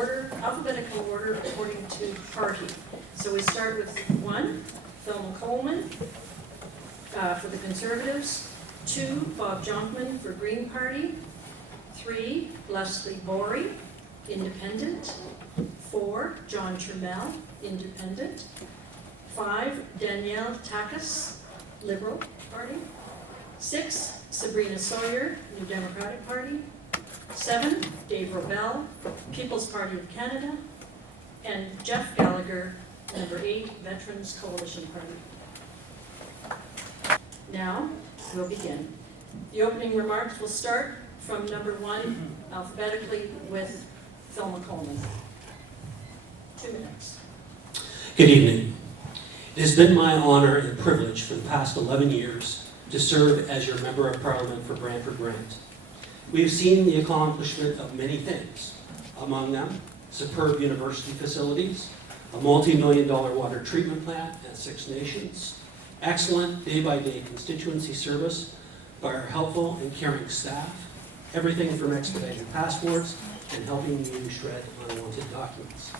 alphabetical order according to party. So we start with 1, Thelma Coleman for the Conservatives, 2, Bob Jonkman for Green Party, 3, Leslie Borey, Independent, 4, John Trammell, Independent, 5, Danielle Takas, Liberal Party, 6, Sabrina Sawyer, New Democratic Party, 7, Dave Robel, People's Party of Canada, and Jeff Gallagher, number 8, Veterans Coalition Party. Now, we'll begin. The opening remarks will start from number 1, alphabetically, with Thelma Coleman. 2 minutes. Good evening. It has been my honor and privilege for the past 11 years to serve as your Member of Parliament for Brantford Grant. We have seen the accomplishment of many things, among them superb university facilities, a multi-million-dollar water treatment plant at 6 Nations, excellent day-by-day constituency service by our helpful and caring staff, everything from expedited passports and helping you shred unwanted documents.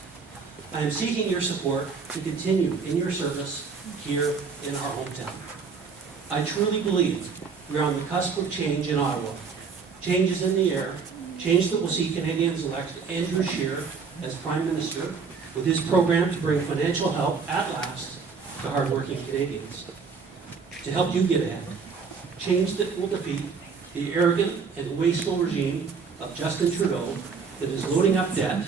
I am seeking your support to continue in your service here in our hometown. I truly believe we are on the cusp of change in Ottawa. Change is in the air, change that will see Canadians elect Andrew Scheer as Prime Minister with his program to bring financial help at last to hardworking Canadians. To help you get ahead, change that will defeat the arrogant and wasteful regime of Justin Trudeau that is loading up debt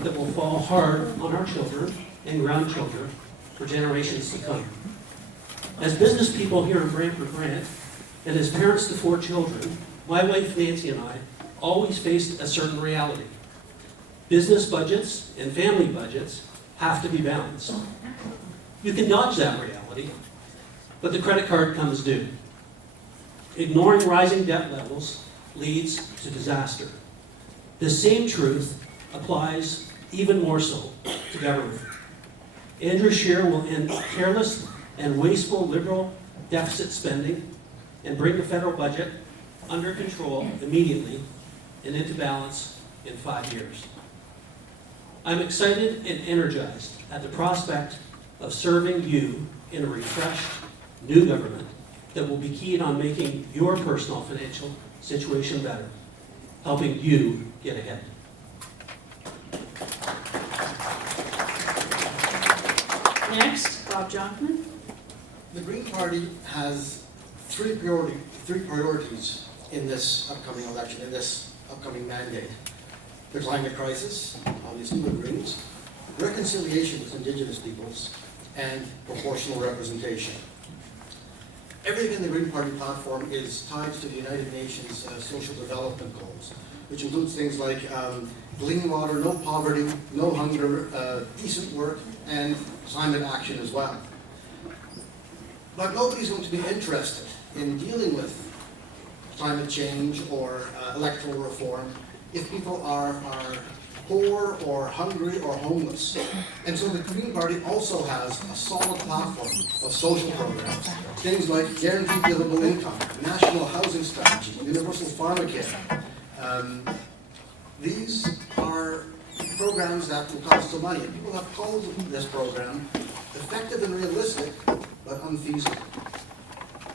that will fall hard on our children and grandchildren for generations to come. As business people here in Brantford Grant, and as parents to 4 children, my wife Nancy and I always faced a certain reality. Business budgets and family budgets have to be balanced. You can dodge that reality, but the credit card comes due. Ignoring rising debt levels leads to disaster. The same truth applies even more so to government. Andrew Scheer will end careless and wasteful Liberal deficit spending and bring the federal budget under control immediately and into balance in 5 years. I'm excited and energized at the prospect of serving you in a refreshed, new government that will be keen on making your personal financial situation better, helping you get ahead. Next, Bob Jonkman. The Green Party has three priorities in this upcoming election, in this upcoming mandate. The climate crisis, obviously with Greens, reconciliation with Indigenous peoples, and proportional representation. Everything in the Green Party platform is tied to the United Nations Social Development Goals, which includes things like clean water, no poverty, no hunger, decent work, and climate action as well. But nobody's going to be interested in dealing with climate change or electoral reform if people are poor or hungry or homeless. And so the Green Party also has a solid platform of social programs, things like guaranteed livable income, national housing strategy, universal pharmacare. These are programs that will cost some money. And people have called this program effective and realistic, but unfeasible.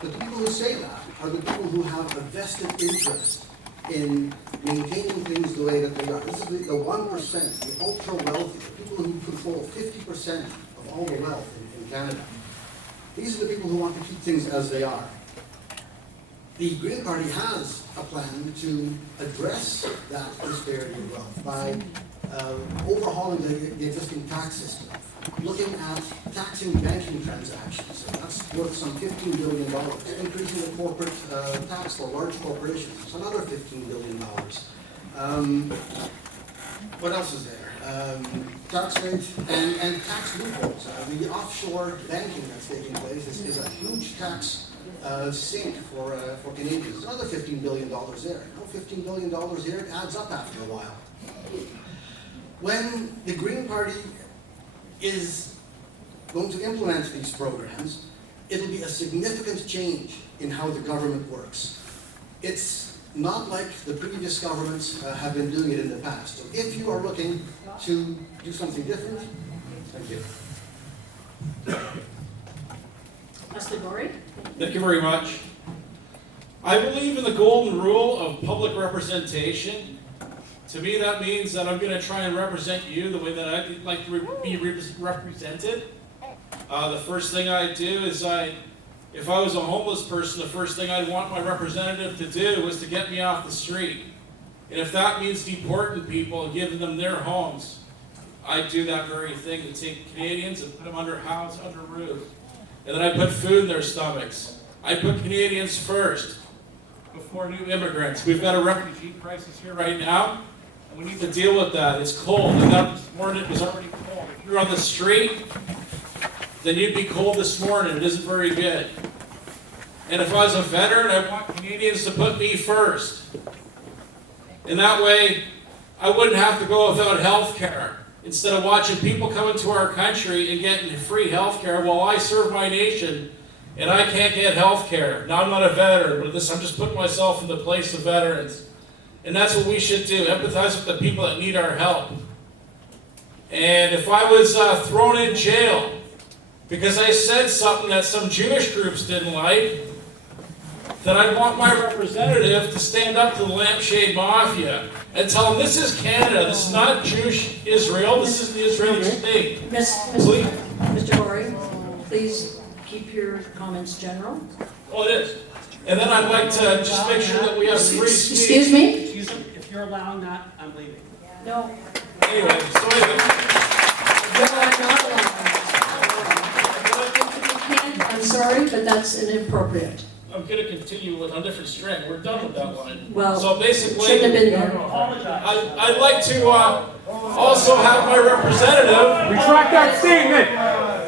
But the people who say that are the people who have a vested interest in maintaining things the way that they are. This is the 1%, the ultra wealthy, the people who control 50% of all the wealth in Canada. These are the people who want to keep things as they are. The Green Party has a plan to address that disparity of wealth by overhauling the existing tax system, looking at taxing banking transactions. That's worth some $15 billion. Increasing the corporate tax for large corporations. It's another $15 billion. What else is there? Tax rate and tax loopholes. The offshore banking that's taking place is a huge tax sink for Canadians. Another $15 billion there. No $15 billion here, it adds up after a while. When the Green Party is going to implement these programs, it'll be a significant change in how the government works. It's not like the previous governments have been doing it in the past. So if you are looking to do something different, thank you. Mr. Gorey? Thank you very much. I believe in the golden rule of public representation. To me, that means that I'm going to try and represent you the way that I'd like to be represented. The first thing I do is if I was a homeless person, the first thing I'd want my representative to do was to get me off the street. And if that means deporting people and giving them their homes, I'd do that very thing, to take Canadians and put them under house, under roof. And then I put food in their stomachs. I put Canadians first before new immigrants. We've got a refugee crisis here right now, and we need to deal with that. It's cold, and that this morning it was already cold. If you're on the street, then you'd be cold this morning. It isn't very good. And if I was a veteran, I want Canadians to put me first. And that way, I wouldn't have to go without health care. Instead of watching people come into our country and getting free health care while I serve my nation and I can't get health care. Now, I'm not a veteran, but I'm just putting myself in the place of veterans. And that's what we should do, empathize with the people that need our help. And if I was thrown in jail because I said something that some Jewish groups didn't like, then I'd want my representative to stand up to the lampshade mafia and tell them, this is Canada, this is not Jewish Israel, this is the Israeli state. Mr. Gorey, please keep your comments general. Oh, it is. And then I'd like to just make sure that we have free speech. Excuse me? Excuse me, if you're allowing that, I'm leaving. No. Anyway, so anyway. No, I'm not allowing that. I'm sorry, but that's inappropriate. I'm going to continue with a different string. We're done with that one. Well, so basically, shouldn't have been there. I'd like to also have my representative. Retract that statement.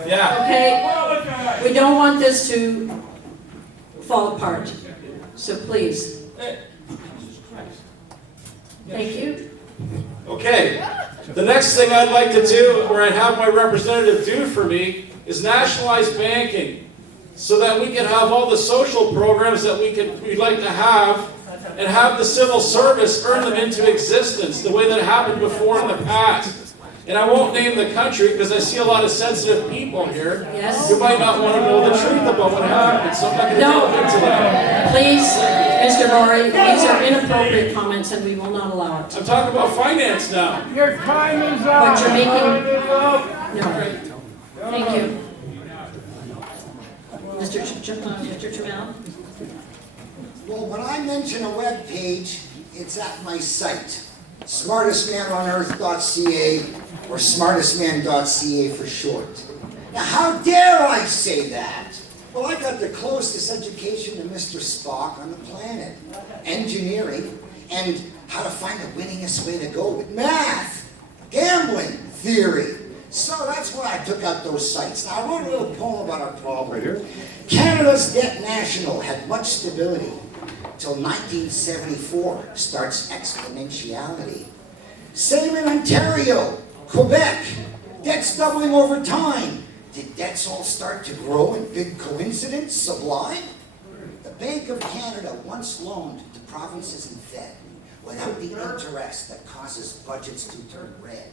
Yeah. Okay, we don't want this to fall apart, so please. Thank you. Okay. The next thing I'd like to do, or I'd have my representative do for me, is nationalize banking, so that we can have all the social programs that we'd like to have, and have the civil service earn them into existence the way that it happened before in the past. And I won't name the country because I see a lot of sensitive people here. Yes. You might not want to know the truth about what happened, so I'm not going to delve into that. Please, Mr. Gorey, these are inappropriate comments and we will not allow it. I'm talking about finance now. Your time is up. What you're making, Time is up. no. Thank you. Mr. Trammell? Well, when I mention a web page, it's at my site, smartestmanonearth.ca, or smartestman.ca for short. Now, how dare I say that? Well, I got the closest education to Mr. Spock on the planet, engineering, and how to find the winningest way to go with math, gambling, theory. So that's why I took out those sites. Now, I wrote a little poem about our problem. Right here. Canada's debt national had much stability till 1974 starts exponentiality. Same in Ontario, Quebec, debts doubling over time. Did debts all start to grow in big coincidence, sublime? The Bank of Canada once loaned to provinces in debt without the interest that causes budgets to turn red.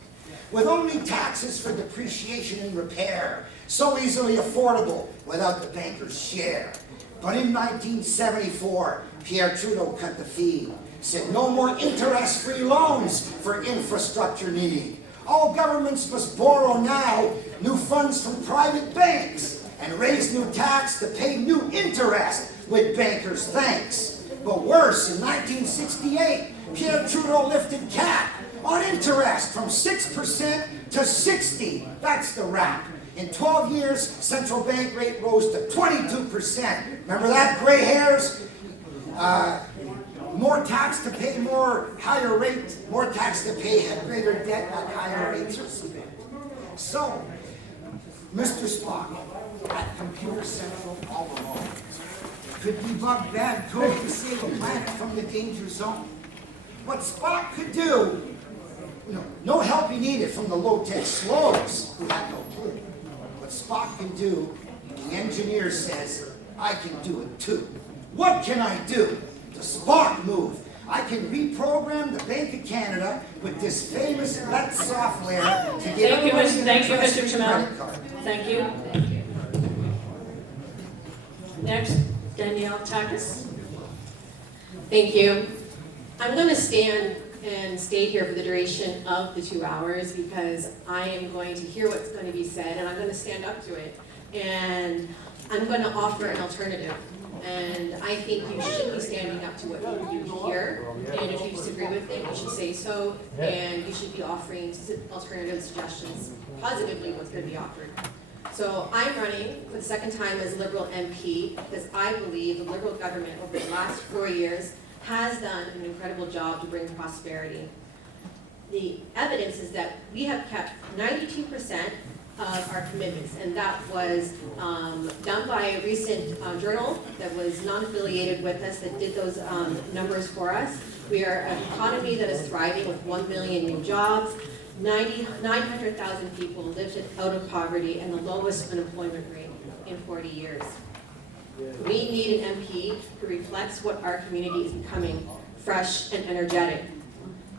With only taxes for depreciation and repair, so easily affordable without the banker's share. But in 1974, Pierre Trudeau cut the feed, said no more interest-free loans for infrastructure need. All governments must borrow now new funds from private banks and raise new tax to pay new interest with bankers' thanks. But worse, in 1968, Pierre Trudeau lifted cap on interest from 6% to 60%. That's the rap. In 12 years, central bank rate rose to 22%. Remember that, gray hairs? More tax to pay, more higher rate, more tax to pay, greater debt at higher rates are spent. So, Mr. Spock, at Computer Central all alone, could debug bad code to save the planet from the danger zone. What Spock could do, no help he needed from the low-tech slowes who had no clue. What Spock can do, the engineer says, I can do it too. What can I do? The Spock Move I can reprogram the Bank of Canada with this famous Let software to get Thank you, everybody Mr. to Thank you, trust Mr. its Chamel. credit card. Thank you. Thank you. Next, Danielle Takis. Thank you. I'm going to stand and stay here for the duration of the 2 hours because I am going to hear what's going to be said and I'm going to stand up to it. And I'm going to offer an alternative. And I think you should be standing up to what you hear. And if you disagree with it, you should say so. And you should be offering alternative suggestions, positively what's going to be offered. So I'm running for the second time as Liberal MP because I believe the Liberal government over the last 4 years has done an incredible job to bring prosperity. The evidence is that we have kept 92% of our commitments, and that was done by a recent journal that was non-affiliated with us that did those numbers for us. We are an economy that is thriving with 1 million new jobs, 900,000 people lifted out of poverty, and the lowest unemployment rate in 40 years. We need an MP who reflects what our community is becoming, fresh and energetic.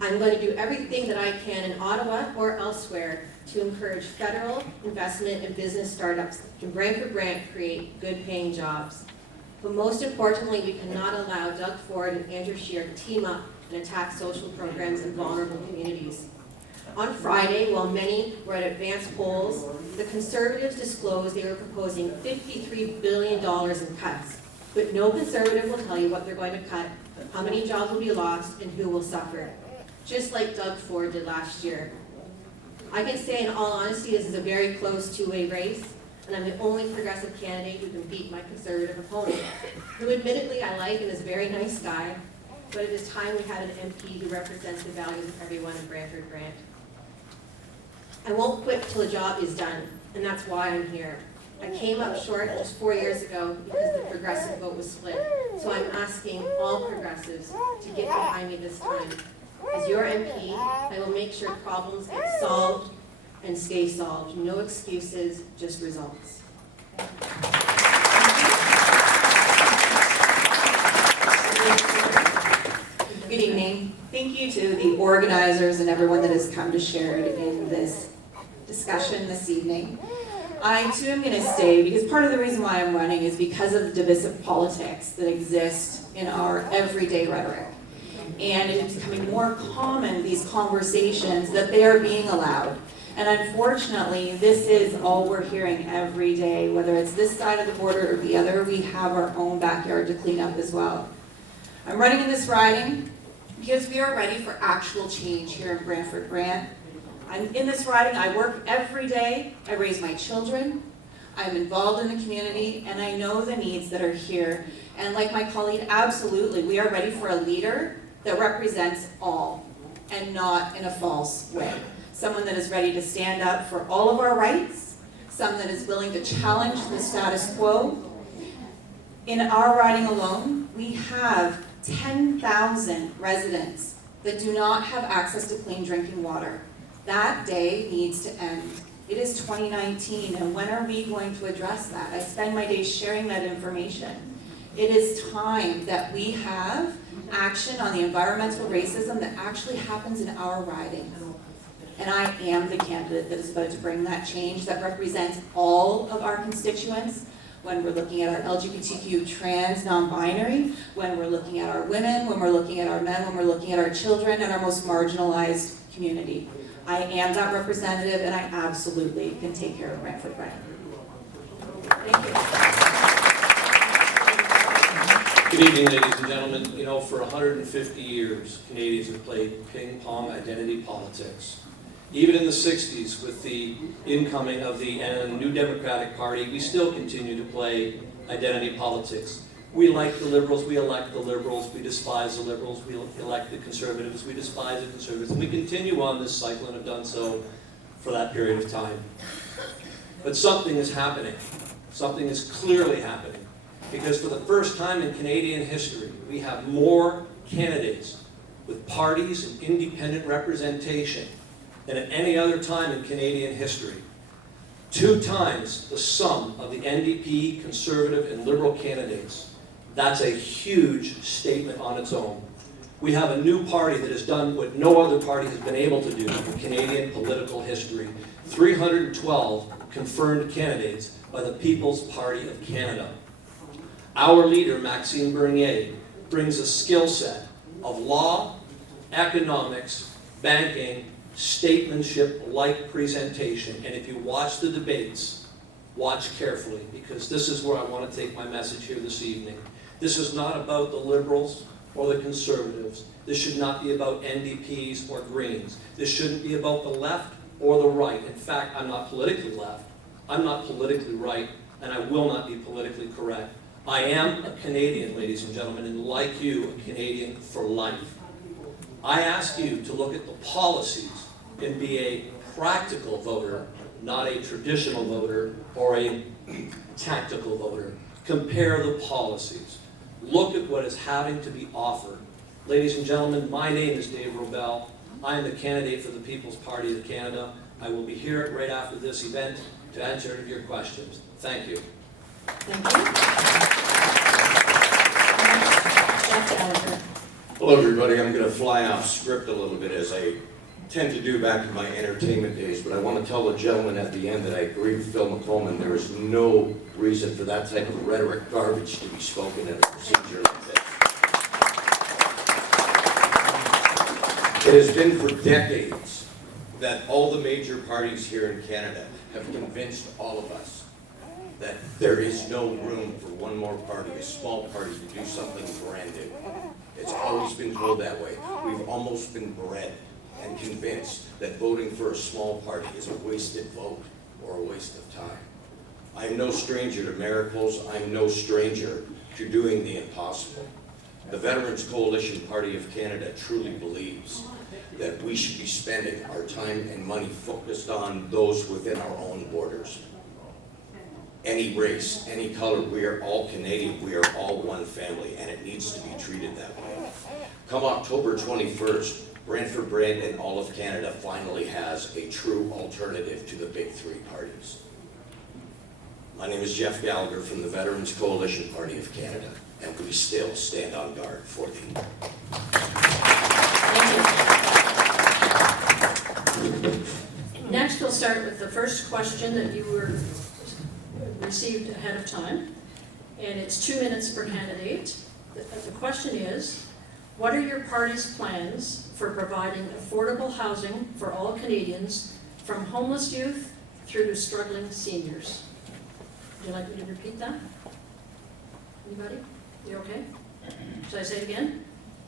I'm going to do everything that I can in Ottawa or elsewhere to encourage federal investment in business startups in Brantford Brant create good paying jobs. But most importantly, we cannot allow Doug Ford and Andrew Scheer to team up and attack social programs in vulnerable communities. On Friday, while many were at advanced polls, the Conservatives disclosed they were proposing $53 billion in cuts. But no Conservative will tell you what they're going to cut, how many jobs will be lost, and who will suffer. Just like Doug Ford did last year. I can say in all honesty, this is a very close two-way race, and I'm the only progressive candidate who can beat my Conservative opponent, who admittedly I like and is a very nice guy, but it is time we had an MP who represents the values of everyone in Brantford Brant. I won't quit till the job is done, and that's why I'm here. I came up short just 4 years ago because the progressive vote was split, so I'm asking all progressives to get behind me this time. As your MP, I will make sure problems get solved and stay solved. No excuses, just results. Good evening. Thank you to the organizers and everyone that has come to share in this discussion this evening. I too am going to stay because part of the reason why I'm running is because of the divisive politics that exist in our everyday rhetoric. And it is becoming more common, these conversations, that they are being allowed. And unfortunately, this is all we're hearing every day, whether it's this side of the border or the other, we have our own backyard to clean up as well. I'm running in this riding because we are ready for actual change here in Brantford Brant. I'm in this riding, I work every day, I raise my children, I'm involved in the community, and I know the needs that are here. And like my colleague, absolutely, we are ready for a leader that represents all, and not in a false way. Someone that is ready to stand up for all of our rights, someone that is willing to challenge the status quo. In our riding alone, we have 10,000 residents that do not have access to clean drinking water. That day needs to end. It is 2019, and when are we going to address that? I spend my days sharing that information. It is time that we have action on the environmental racism that actually happens in our riding. And I am the candidate that is about to bring that change that represents all of our constituents. When we're looking at our LGBTQ, trans, non-binary, when we're looking at our women, when we're looking at our men, when we're looking at our children and our most marginalized community. I am that representative, and I absolutely can take care of Brantford Brant. Thank you. Good evening, ladies and gentlemen. You know, for 150 years, Canadians have played ping-pong identity politics. Even in the 60s, with the incoming of the New Democratic Party, we still continue to play identity politics. We like the Liberals, we elect the Liberals, we despise the Liberals, we elect the Conservatives, we despise the Conservatives, and we continue on this cycle and have done so for that period of time. But something is happening. Something is clearly happening. Because for the first time in Canadian history, we have more candidates with parties and independent representation than at any other time in Canadian history. 2 times the sum of the NDP, Conservative, and Liberal candidates. That's a huge statement on its own. We have a new party that has done what no other party has been able to do in Canadian political history. 312 confirmed candidates by the People's Party of Canada. Our leader, Maxime Bernier, brings a skill set of law, economics, banking, statesmanship-like presentation. And if you watch the debates, watch carefully, because this is where I want to take my message here this evening. This is not about the Liberals or the Conservatives. This should not be about NDPs or Greens. This shouldn't be about the left or the right. In fact, I'm not politically left. I'm not politically right, and I will not be politically correct. I am a Canadian, ladies and gentlemen, and like you, a Canadian for life. I ask you to look at the policies and be a practical voter, not a traditional voter or a tactical voter. Compare the policies. Look at what is having to be offered. Ladies and gentlemen, my name is Dave Robel. I am the candidate for the People's Party of Canada. I will be here right after this event to answer your questions. Thank you. Thank you. Jeff Gallagher. Hello everybody, I'm going to fly off script a little bit as I tend to do back in my entertainment days, but I want to tell the gentleman at the end that I agree with Phil McColeman. There is no reason for that type of rhetoric garbage to be spoken in a procedure like this. It has been for decades that all the major parties here in Canada have convinced all of us that there is no room for one more party, a small party, to do something brand new. It's always been told that way. We've almost been bred and convinced that voting for a small party is a wasted vote or a waste of time. I am no stranger to miracles. I'm no stranger to doing the impossible. The Veterans Coalition Party of Canada truly believes that we should be spending our time and money focused on those within our own borders. Any race, any color, we are all Canadian, we are all one family, and it needs to be treated that way. Come October 21st, Brantford Brand and all of Canada finally has a true alternative to the big three parties. My name is Jeff Gallagher from the Veterans Coalition Party of Canada, and we still stand on guard for thee. Next, we'll start with the first question that you received ahead of time, and it's 2 minutes per candidate. The question is, what are your party's plans for providing affordable housing for all Canadians, from homeless youth through to struggling seniors? Would you like me to repeat that? Anybody? You okay? Should I say it again?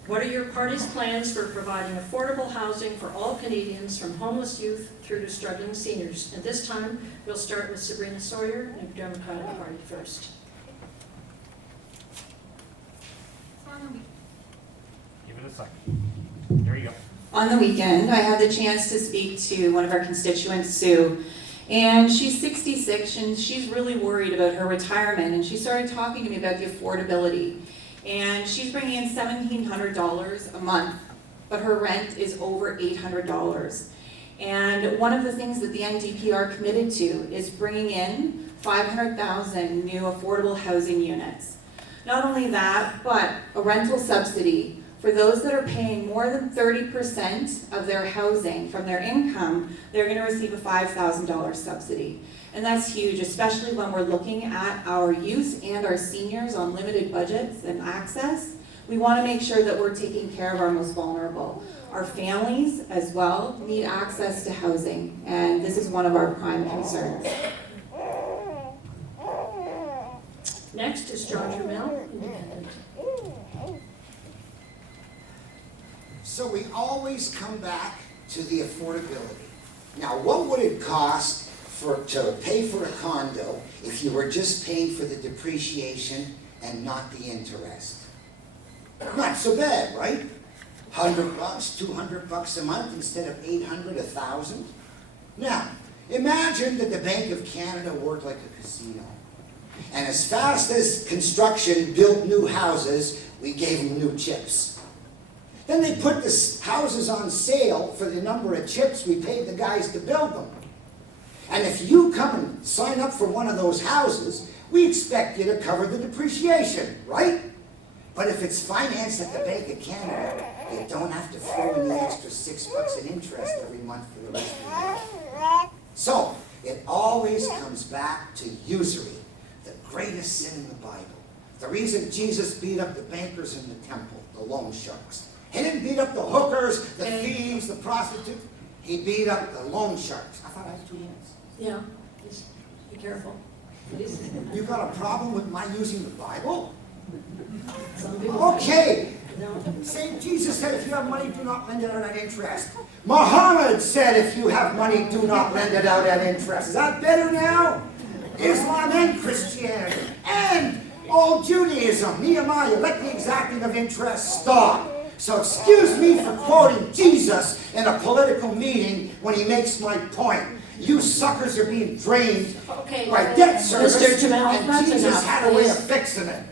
What are your party's plans for providing affordable housing for all Canadians, from homeless youth through to struggling seniors? And this time, we'll start with Sabrina Sawyer, New Democratic Party first. Give it a second. There you go. On the weekend, I had the chance to speak to one of our constituents, Sue, and she's 66 and she's really worried about her retirement, and she started talking to me about the affordability. And she's bringing in $1,700 a month, but her rent is over $800. And one of the things that the NDP are committed to is bringing in 500,000 new affordable housing units. Not only that, but a rental subsidy for those that are paying more than 30% of their housing from their income. They're going to receive a $5,000 subsidy. And that's huge, especially when we're looking at our youth and our seniors on limited budgets and access. We want to make sure that we're taking care of our most vulnerable. Our families as well need access to housing, and this is one of our prime concerns. Next is John Trammell, Independent. So we always come back to the affordability. Now, what would it cost to pay for a condo if you were just paying for the depreciation and not the interest? Not so bad, right? $100, $200 a month instead of $800, $1,000. Now, imagine that the Bank of Canada worked like a casino. And as fast as construction built new houses, we gave them new chips. Then they put the houses on sale for the number of chips we paid the guys to build them. And if you come and sign up for one of those houses, we expect you to cover the depreciation, right? But if it's financed at the Bank of Canada, You don't have to throw in the extra $6 in interest every month for the rest of your life. So, it always comes back to usury, the greatest sin in the Bible. The reason Jesus beat up the bankers in the temple, the loan sharks. He didn't beat up the hookers, the thieves, the prostitutes. He beat up the loan sharks. I thought I had 2 minutes. Yeah, just be careful. Please. You got a problem with my using the Bible? Some people. Okay. No. Say Jesus said, if you have money, do not lend it out at interest. Muhammad said, if you have money, do not lend it out at interest. Is that better now? Islam and Christianity and all Judaism, Nehemiah, let the exacting of interest stop. So excuse me for quoting Jesus in a political meeting when he makes my point. You suckers are being drained Okay. by debt service, Mr. Jamal, and that's Jesus enough, had a way of please. fixing it.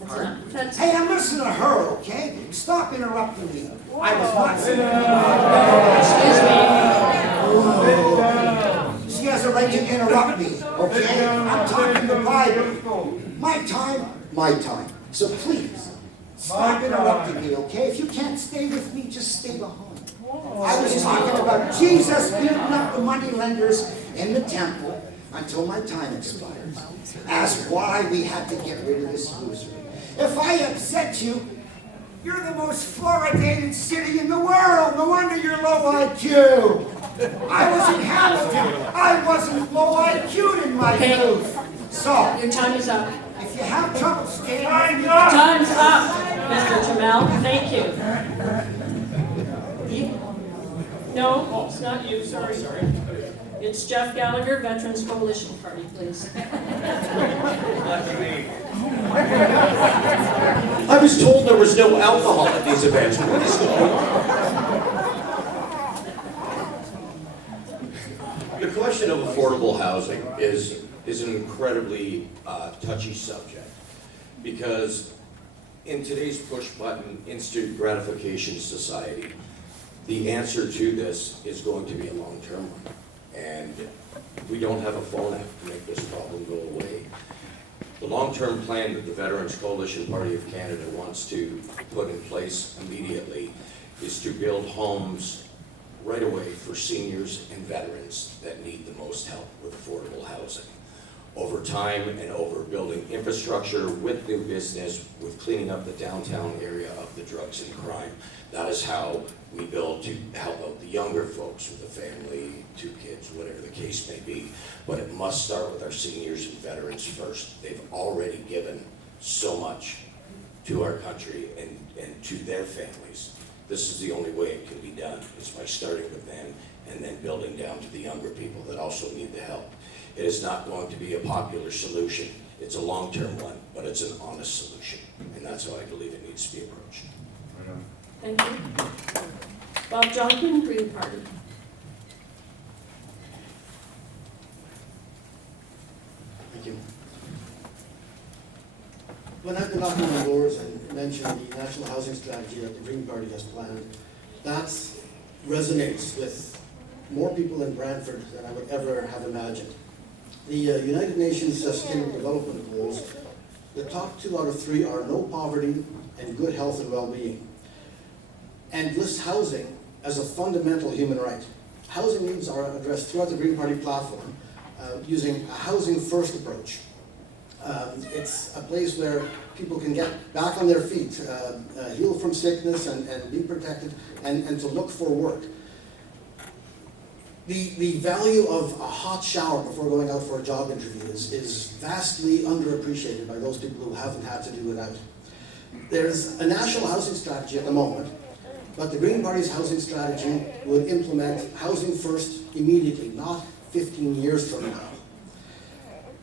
That's enough. That's- Hey, I'm listening to her, okay? Stop interrupting me. I was not saying. Excuse me. She has a right to interrupt me, okay? I'm talking the Bible. My time, my time. So please, stop interrupting me, okay? If you can't stay with me, just stay behind. I was talking about Jesus beating up the money lenders in the temple until my time expires. As why we had to get rid of this usury. If I upset you, you're the most fluoridated city in the world. No wonder you're low IQ. I was in Hamilton. I wasn't low IQ in my Okay. youth. So, Your time is up. if you have trouble staying, Time's up, Mr. Jamal. Thank you. No, it's not you, sorry. It's Jeff Gallagher, Veterans Coalition Party, please. I was told there was no alcohol at these events. What is going on? The question of affordable housing is an incredibly touchy subject, because in today's push-button, instant gratification society, the answer to this is going to be a long-term one. And we don't have a phone app to make this problem go away. The long-term plan that the Veterans Coalition Party of Canada wants to put in place immediately is to build homes right away for seniors and veterans that need the most help with affordable housing. Over time and over building infrastructure with new business, with cleaning up the downtown area of the drugs and crime. That is how we build to help out the younger folks with a family, 2 kids, whatever the case may be. But it must start with our seniors and veterans first. They've already given so much to our country and to their families. This is the only way it can be done, is by starting with them and then building down to the younger people that also need the help. It is not going to be a popular solution. It's a long-term one, but it's an honest solution. And that's how I believe it needs to be approached. Thank you. Bob Johnson, Green Party. Thank you. When I've been knocking on doors and mentioned the national housing strategy that the Green Party has planned, that resonates with more people in Brantford than I would ever have imagined. The United Nations Sustainable Development Goals, the top 2 out of 3 are no poverty and good health and well-being, and list housing as a fundamental human right. Housing needs are addressed throughout the Green Party platform using a housing-first approach. It's a place where people can get back on their feet, heal from sickness and be protected, and to look for work. The value of a hot shower before going out for a job interview is vastly underappreciated by those people who haven't had to do without. There's a national housing strategy at the moment, but the Green Party's housing strategy would implement housing first immediately, not 15 years from now.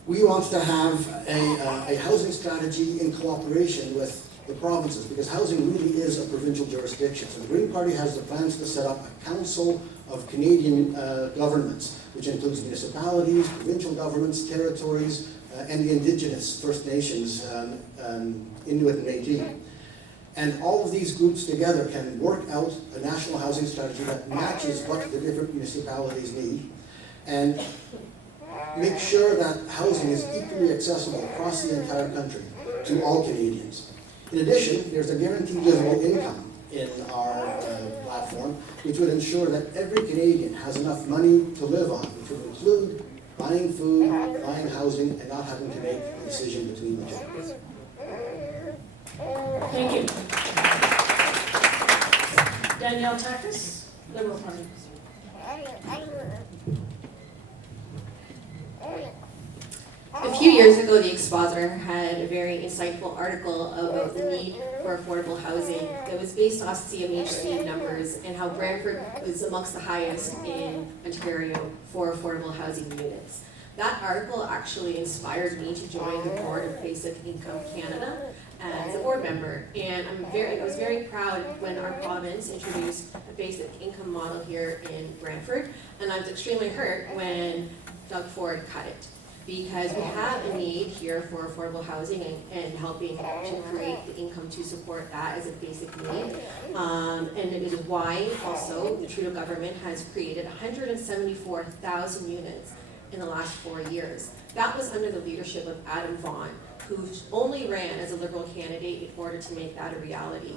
We want to have a housing strategy in cooperation with the provinces, because housing really is a provincial jurisdiction. So the Green Party has the plans to set up a council of Canadian governments, which includes municipalities, provincial governments, territories, and the Indigenous First Nations, Inuit and Métis. And all of these groups together can work out a national housing strategy that matches what the different municipalities need, and make sure that housing is equally accessible across the entire country to all Canadians. In addition, there's a guaranteed livable income in our platform, which would ensure that every Canadian has enough money to live on, which would include buying food, buying housing, and not having to make a decision between the two. Thank you. Danielle Takis, Liberal Party. A few years ago, the Expositor had a very insightful article about the need for affordable housing that was based off CMHC numbers and how Brantford was amongst the highest in Ontario for affordable housing units. That article actually inspired me to join the board of Basic Income Canada as a board member. And I was very proud when our province introduced a basic income model here in Brantford. And I was extremely hurt when Doug Ford cut it, because we have a need here for affordable housing and helping to create the income to support that as a basic need. And it is why also the Trudeau government has created 174,000 units in the last 4 years. That was under the leadership of Adam Vaughan, who only ran as a Liberal candidate in order to make that a reality.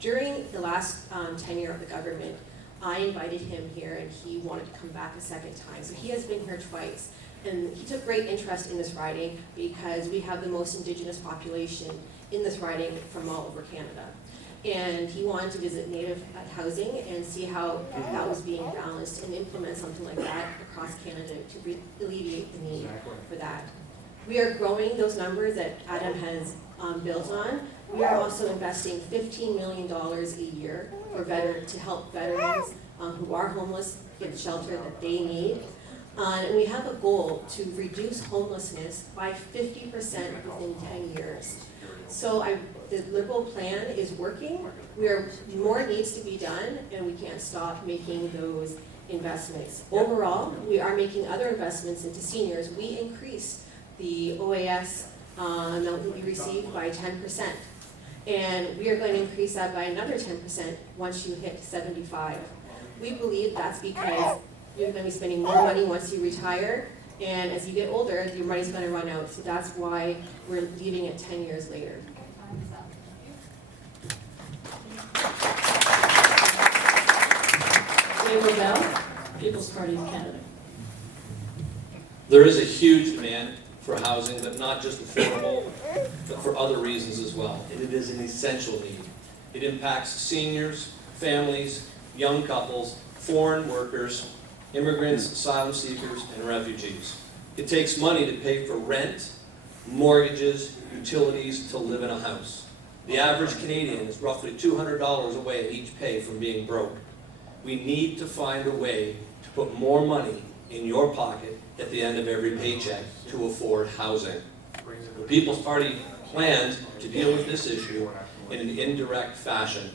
During the last tenure of the government, I invited him here and he wanted to come back a second time. So he has been here twice. And he took great interest in this riding because we have the most Indigenous population in this riding from all over Canada. And he wanted to visit Native housing and see how that was being balanced and implement something like that across Canada to alleviate the need for that. We are growing those numbers that Adam has built on. We are also investing $15 million a year to help veterans who are homeless get the shelter that they need. And we have a goal to reduce homelessness by 50% within 10 years. So the Liberal plan is working. More needs to be done, and we can't stop making those investments. Overall, we are making other investments into seniors. We increased the OAS amount that we received by 10%. And we are going to increase that by another 10% once you hit 75. We believe that's because you're going to be spending more money once you retire, and as you get older, your money's going to run out. So that's why we're leaving it 10 years later. Gabriel Bell, People's Party of Canada. There is a huge demand for housing, but not just affordable, but for other reasons as well. And it is an essential need. It impacts seniors, families, young couples, foreign workers, immigrants, asylum seekers, and refugees. It takes money to pay for rent, mortgages, utilities to live in a house. The average Canadian is roughly $200 away at each pay from being broke. We need to find a way to put more money in your pocket at the end of every paycheck to afford housing. The People's Party plans to deal with this issue in an indirect fashion.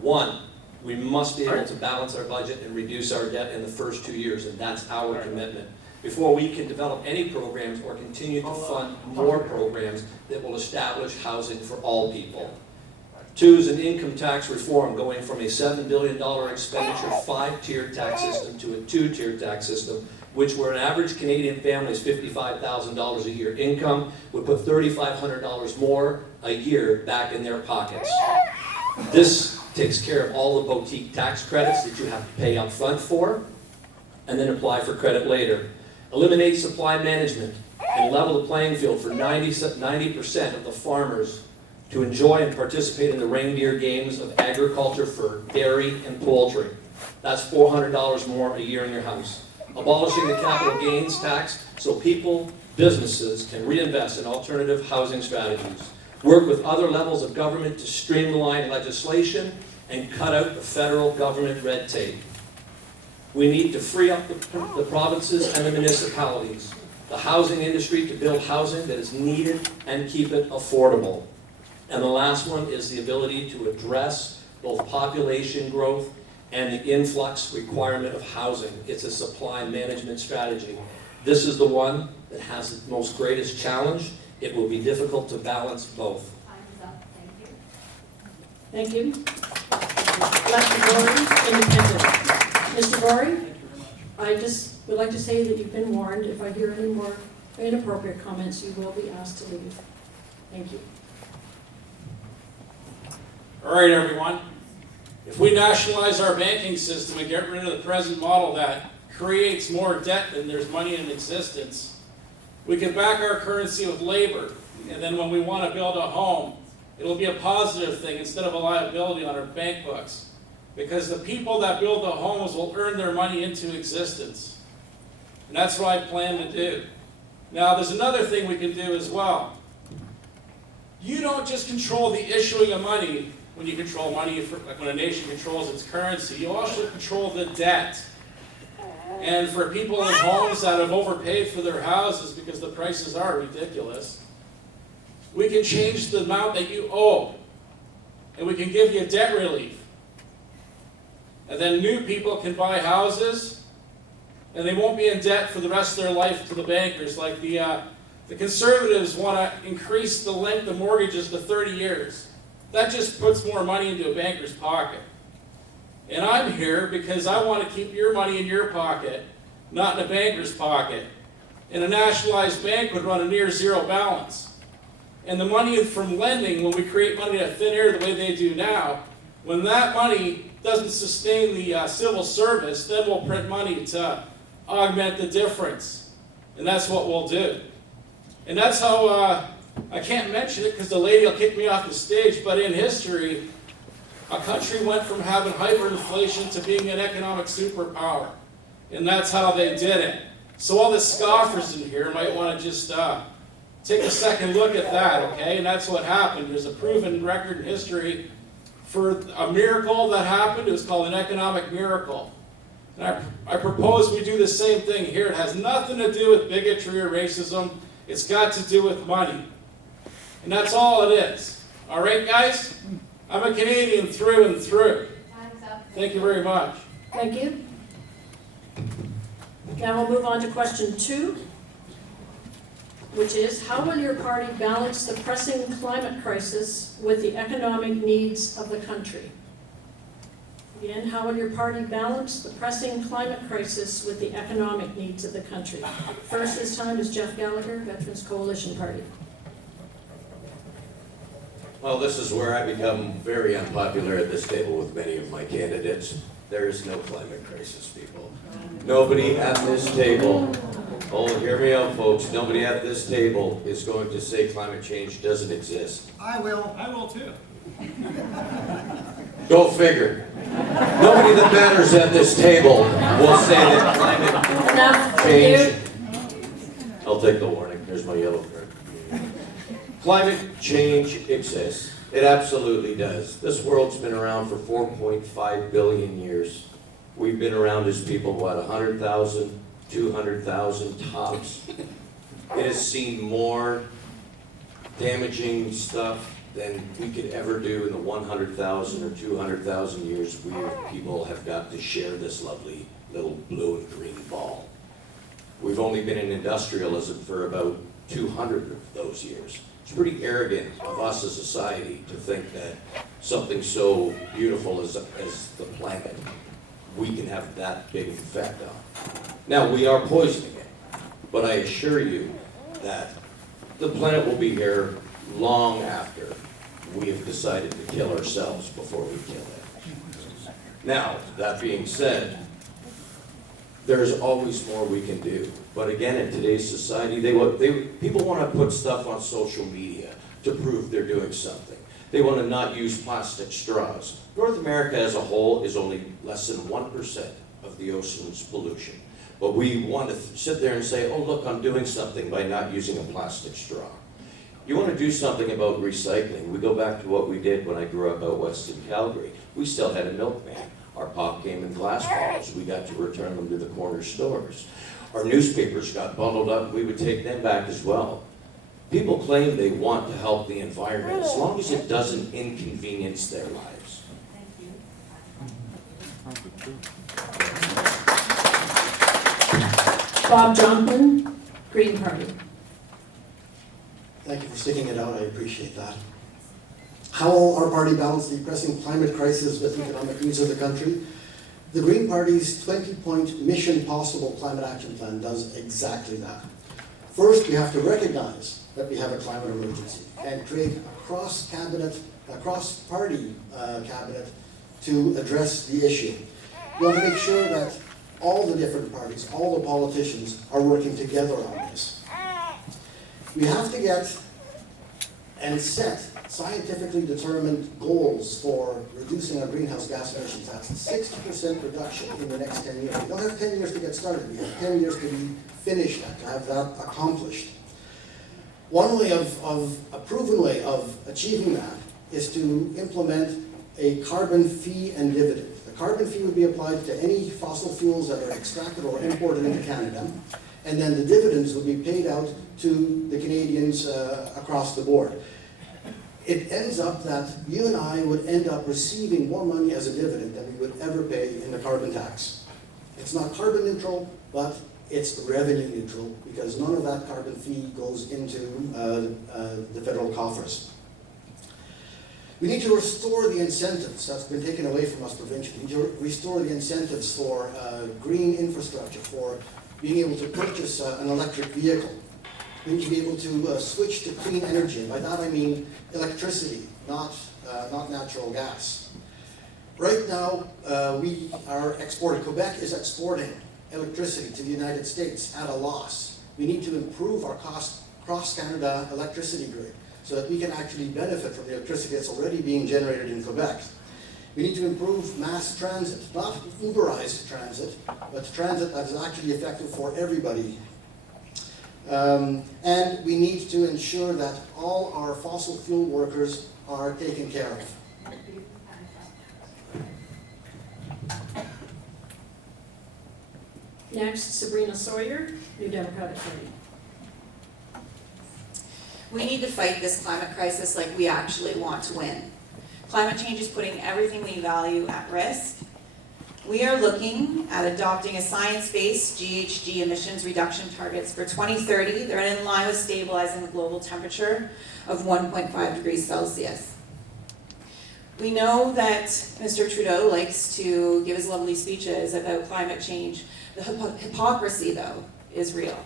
One, we must be able to balance our budget and reduce our debt in the first 2 years, and that's our commitment, before we can develop any programs or continue to fund more programs that will establish housing for all people. Two is an income tax reform, going from a $7 billion expenditure 5-tier tax system to a 2-tier tax system, which where an average Canadian family is $55,000 a year income, would put $3,500 more a year back in their pockets. This takes care of all the boutique tax credits that you have to pay up front for, and then apply for credit later. Eliminate supply management and level the playing field for 90% of the farmers to enjoy and participate in the reindeer games of agriculture for dairy and poultry. That's $400 more a year in your house. Abolishing the capital gains tax so people, businesses can reinvest in alternative housing strategies. Work with other levels of government to streamline legislation and cut out the federal government red tape. We need to free up the provinces and the municipalities, the housing industry, to build housing that is needed and keep it affordable. And the last one is the ability to address both population growth and the influx requirement of housing. It's a supply management strategy. This is the one that has the most greatest challenge. It will be difficult to balance both. Thank you. Lester Gorey, Independent. Mr. Gorey, I just would like to say that you've been warned. If I hear any more inappropriate comments, you will be asked to leave. Thank you. All right, everyone. If we nationalize our banking system and get rid of the present model that creates more debt than there's money in existence, we can back our currency with labor, and then when we want to build a home, it'll be a positive thing instead of a liability on our bank books. Because the people that build the homes will earn their money into existence. And that's what I plan to do. Now, there's another thing we can do as well. You don't just control the issuing of money when you control money, like when a nation controls its currency. You also control the debt. And for people in homes that have overpaid for their houses because the prices are ridiculous, we can change the amount that you owe. And we can give you debt relief. And then new people can buy houses, and they won't be in debt for the rest of their life to the bankers. Like the conservatives want to increase the length of mortgages to 30 years. That just puts more money into a banker's pocket. And I'm here because I want to keep your money in your pocket, not in a banker's pocket. And a nationalized bank would run a near zero balance. And the money from lending, when we create money out of thin air the way they do now, when that money doesn't sustain the civil service, then we'll print money to augment the difference. And that's what we'll do. And that's how, I can't mention it because the lady will kick me off the stage, but in history, a country went from having hyperinflation to being an economic superpower. And that's how they did it. So all the scoffers in here might want to just take a second look at that, okay? And that's what happened. There's a proven record in history for a miracle that happened. It was called an economic miracle. And I propose we do the same thing here. It has nothing to do with bigotry or racism. It's got to do with money. And that's all it is. All right, guys? I'm a Canadian through and through. Time's up. Thank you very much. Thank you. Now we'll move on to question 2, which is, how will your party balance the pressing climate crisis with the economic needs of the country? Again, how will your party balance the pressing climate crisis with the economic needs of the country? First this time is Jeff Gallagher, Veterans Coalition Party. Well, this is where I become very unpopular at this table with many of my candidates. There is no climate crisis, people. Nobody at this table, oh, hear me out, folks, nobody at this table is going to say climate change doesn't exist. I will. I will too. Go figure. Nobody that matters at this table will say that climate Enough. change. Thank you. I'll take the warning. Here's my yellow card. Climate change exists. It absolutely does. This world's been around for 4.5 billion years. We've been around as people, what, 100,000, 200,000 tops. It has seen more damaging stuff than we could ever do in the 100,000 or 200,000 years we people have got to share this lovely little blue and green ball. We've only been in industrialism for about 200 of those years. It's pretty arrogant of us as a society to think that something so beautiful as the planet, we can have that big effect on. Now, we are poisoning it, but I assure you that the planet will be here long after we have decided to kill ourselves before we kill it. Now, that being said, there's always more we can do. But again, in today's society, people want to put stuff on social media to prove they're doing something. They want to not use plastic straws. North America as a whole is only less than 1% of the ocean's pollution. But we want to sit there and say, oh, look, I'm doing something by not using a plastic straw. You want to do something about recycling. We go back to what we did when I grew up out west in Calgary. We still had a milkman. Our pop came in glass bottles. We got to return them to the corner stores. Our newspapers got bundled up. We would take them back as well. People claim they want to help the environment as long as it doesn't inconvenience their lives. Bob Jonkman, Green Party. Thank you for sticking it out. I appreciate that. How will our party balance the pressing climate crisis with economic needs of the country? The Green Party's 20-point Mission Possible climate action plan does exactly that. First, we have to recognize that we have a climate emergency and create a cross-party cabinet to address the issue. We want to make sure that all the different parties, all the politicians are working together on this. We have to get and set scientifically determined goals for reducing our greenhouse gas emissions. That's 60% reduction in the next 10 years. We don't have 10 years to get started. We have 10 years to be finished that, to have that accomplished. One way a proven way of achieving that is to implement a carbon fee and dividend. The carbon fee would be applied to any fossil fuels that are extracted or imported into Canada, and then the dividends would be paid out to the Canadians across the board. It ends up that you and I would end up receiving more money as a dividend than we would ever pay in the carbon tax. It's not carbon neutral, but it's revenue neutral because none of that carbon fee goes into the federal coffers. We need to restore the incentives that's been taken away from us provincially. We need to restore the incentives for green infrastructure, for being able to purchase an electric vehicle. We need to be able to switch to clean energy, and by that I mean electricity, not natural gas. Right now, we are exporting. Quebec is exporting electricity to the United States at a loss. We need to improve our cross-Canada electricity grid so that we can actually benefit from the electricity that's already being generated in Quebec. We need to improve mass transit, not Uberized transit, but transit that is actually effective for everybody. And we need to ensure that all our fossil fuel workers are taken care of. Next, Sabrina Sawyer, New Democratic Party. We need to fight this climate crisis like we actually want to win. Climate change is putting everything we value at risk. We are looking at adopting a science-based GHG emissions reduction targets for 2030. They're in line with stabilizing the global temperature of 1.5 degrees Celsius. We know that Mr. Trudeau likes to give his lovely speeches about climate change. The hypocrisy, though, is real.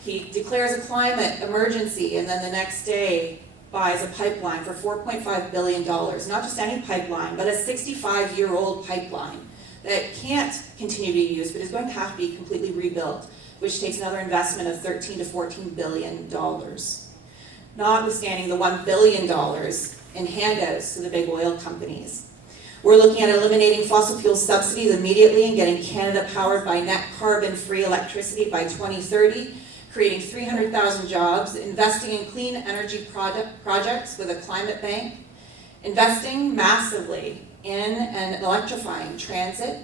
He declares a climate emergency and then the next day buys a pipeline for $4.5 billion. Not just any pipeline, but a 65-year-old pipeline that can't continue to be used, but is going to have to be completely rebuilt, which takes another investment of $13 to $14 billion. Notwithstanding the $1 billion in handouts to the big oil companies. We're looking at eliminating fossil fuel subsidies immediately and getting Canada powered by net carbon-free electricity by 2030, creating 300,000 jobs, investing in clean energy projects with a climate bank, investing massively in and electrifying transit,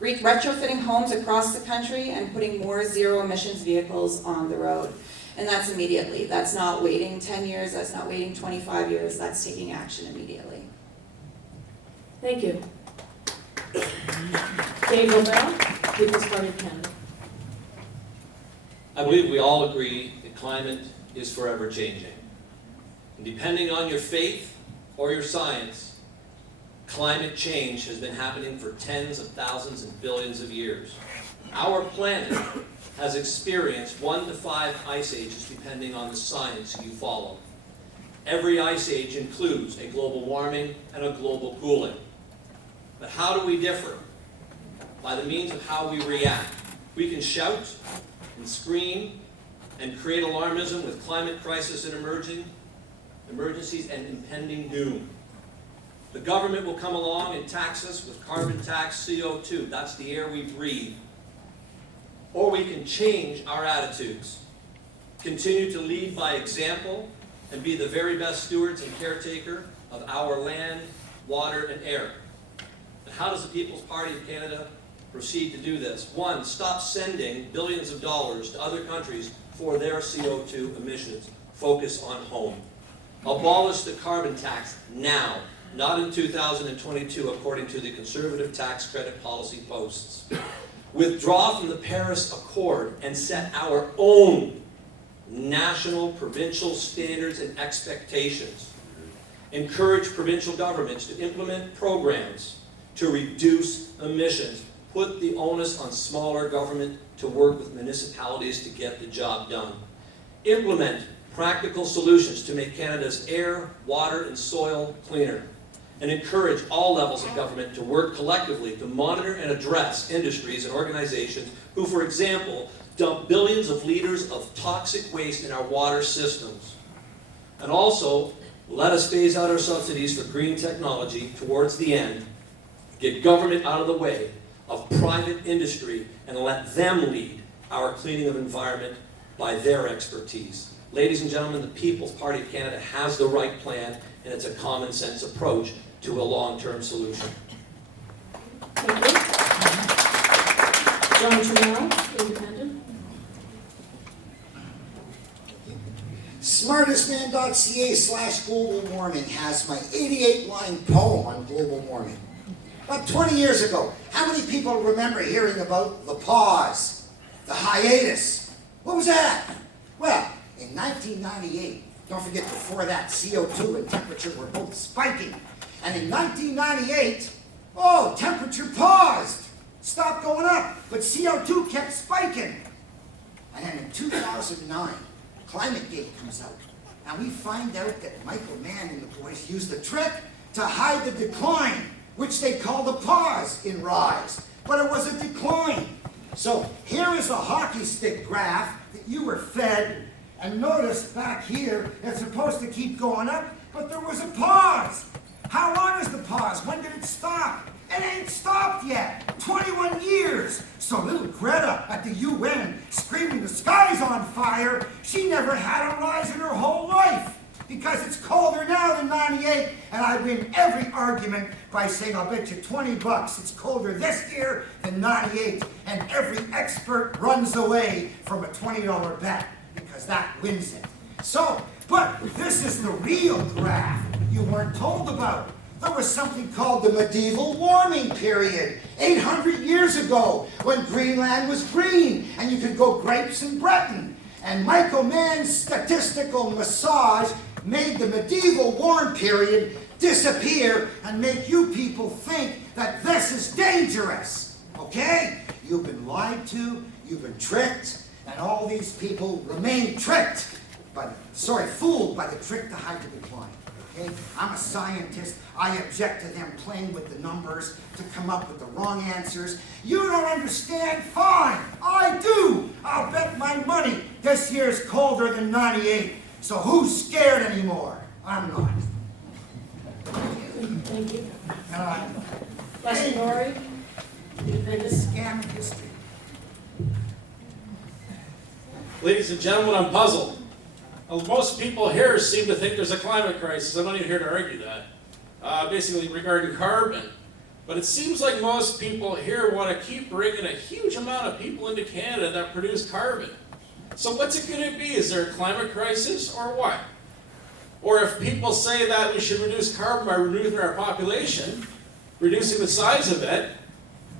retrofitting homes across the country, and putting more zero-emissions vehicles on the road. And that's immediately. That's not waiting 10 years, that's not waiting 25 years, that's taking action immediately. Thank you. Dave Lobel, People's Party of Canada. I believe we all agree that climate is forever changing. And depending on your faith or your science, climate change has been happening for tens of thousands and billions of years. Our planet has experienced 1 to 5 ice ages depending on the science you follow. Every ice age includes a global warming and a global cooling. But how do we differ? By the means of how we react. We can shout and scream and create alarmism with climate crisis and emergencies and impending doom. The government will come along and tax us with carbon tax CO2. That's the air we breathe. Or we can change our attitudes, continue to lead by example, and be the very best stewards and caretaker of our land, water, and air. And how does the People's Party of Canada proceed to do this? 1, stop sending billions of dollars to other countries for their CO2 emissions. Focus on home. Abolish the carbon tax now, not in 2022, according to the Conservative tax credit policy posts. Withdraw from the Paris Accord and set our own national, provincial standards and expectations. Encourage provincial governments to implement programs to reduce emissions. Put the onus on smaller government to work with municipalities to get the job done. Implement practical solutions to make Canada's air, water, and soil cleaner. and encourage all levels of government to work collectively to monitor and address industries and organizations who, for example, dump billions of liters of toxic waste in our water systems. And also, let us phase out our subsidies for green technology towards the end, get government out of the way of private industry, and let them lead our cleaning of environment by their expertise. Ladies and gentlemen, the People's Party of Canada has the right plan, and it's a common sense approach to a long-term solution. Thank you. John Trammell, Independent. Smartestman.ca/global warming has my 88-line poem on global warming. About 20 years ago, how many people remember hearing about the pause, the hiatus? What was that? Well, in 1998, don't forget before that, CO2 and temperature were both spiking. And in 1998, temperature paused, stopped going up, but CO2 kept spiking. And then in 2009, ClimateGate comes out, and we find out that Michael Mann and the boys used a trick to hide the decline, which they call the pause in rise, but it was a decline. So here is a hockey stick graph that you were fed, and notice back here, it's supposed to keep going up, but there was a pause. How long is the pause? When did it stop? It ain't stopped yet. 21 years. So little Greta at the UN screaming the sky's on fire, she never had a rise in her whole life. Because it's colder now than 98, and I win every argument by saying, I'll bet you $20 it's colder this year than 98, and every expert runs away from a $20 bet, because that wins it. So, but this is the real graph you weren't told about. There was something called the medieval warming period, 800 years ago, when Greenland was green, and you could go grapes in Breton. And Michael Mann's statistical massage made the medieval warm period disappear and make you people think that this is dangerous. Okay? You've been lied to, you've been tricked, and all these people remain tricked, fooled by the trick to hide the decline. Okay? I'm a scientist. I object to them playing with the numbers to come up with the wrong answers. You don't understand? Fine. I do. I'll bet my money this year's colder than 98. So who's scared anymore? I'm not. Thank you. Leslie Norrie, Independent. Scam of history. Ladies and gentlemen, I'm puzzled. Most people here seem to think there's a climate crisis. I'm not even here to argue that. Basically regarding carbon. But it seems like most people here want to keep bringing a huge amount of people into Canada that produce carbon. So what's it going to be? Is there a climate crisis or what? Or if people say that we should reduce carbon by reducing our population, reducing the size of it,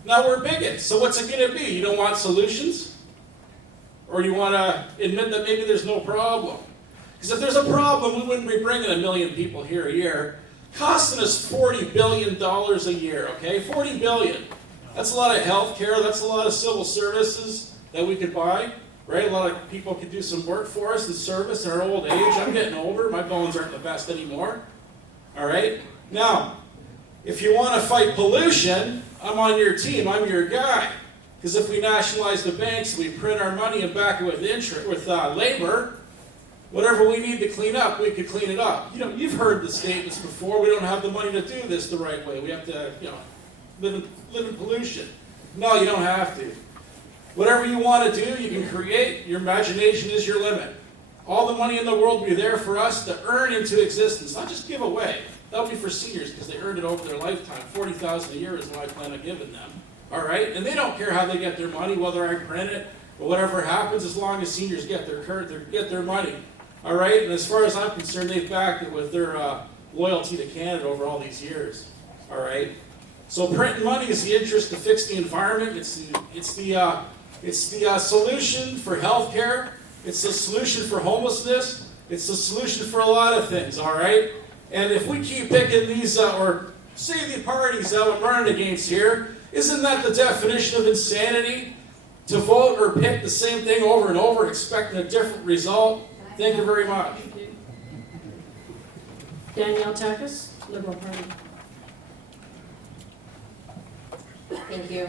now we're bigots. So what's it going to be? You don't want solutions? Or you want to admit that maybe there's no problem? Because if there's a problem, we wouldn't be bringing 1 million people here a year, costing us $40 billion a year, okay? $40 billion. That's a lot of health care, that's a lot of civil services that we could buy, right? A lot of people could do some work for us and service in our old age. I'm getting older, my bones aren't the best anymore, all right? Now, if you want to fight pollution, I'm on your team, I'm your guy. Because if we nationalize the banks, we print our money and back it with labor, whatever we need to clean up, we could clean it up. You know, you've heard the statements before, we don't have the money to do this the right way. We have to, live in pollution. No, you don't have to. Whatever you want to do, you can create. Your imagination is your limit. All the money in the world will be there for us to earn into existence, not just give away. That'll be for seniors because they earned it over their lifetime. $40,000 a year is what I plan on giving them. All right? And they don't care how they get their money, whether I print it or whatever happens, as long as seniors get their money. All right? And as far as I'm concerned, they've backed it with their loyalty to Canada over all these years. All right? So printing money is the interest to fix the environment. It's the solution for health care. It's the solution for homelessness. It's the solution for a lot of things, all right? And if we keep picking these, or say the parties that we're running against here, isn't that the definition of insanity? To vote or pick the same thing over and over, expecting a different result? Thank you very much. Danielle Takis, Liberal Party. Thank you.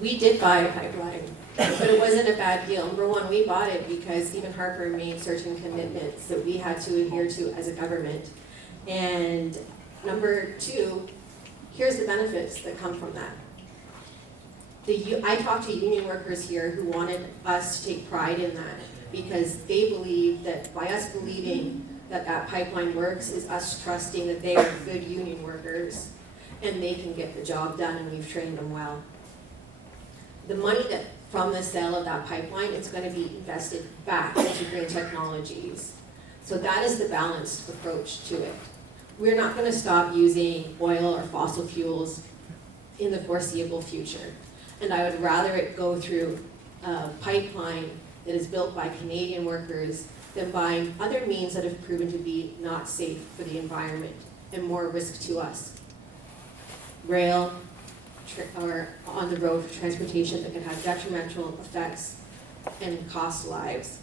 We did buy a pipeline, but it wasn't a bad deal. Number one, we bought it because Stephen Harper made certain commitments that we had to adhere to as a government. And number two, here's the benefits that come from that. I talked to union workers here who wanted us to take pride in that because they believe that by us believing that that pipeline works is us trusting that they are good union workers and they can get the job done and we've trained them well. The money that from the sale of that pipeline, it's going to be invested back into green technologies. So that is the balanced approach to it. We're not going to stop using oil or fossil fuels in the foreseeable future. And I would rather it go through a pipeline that is built by Canadian workers than buying other means that have proven to be not safe for the environment and more risk to us. Rail or on the road for transportation that can have detrimental effects and cost lives.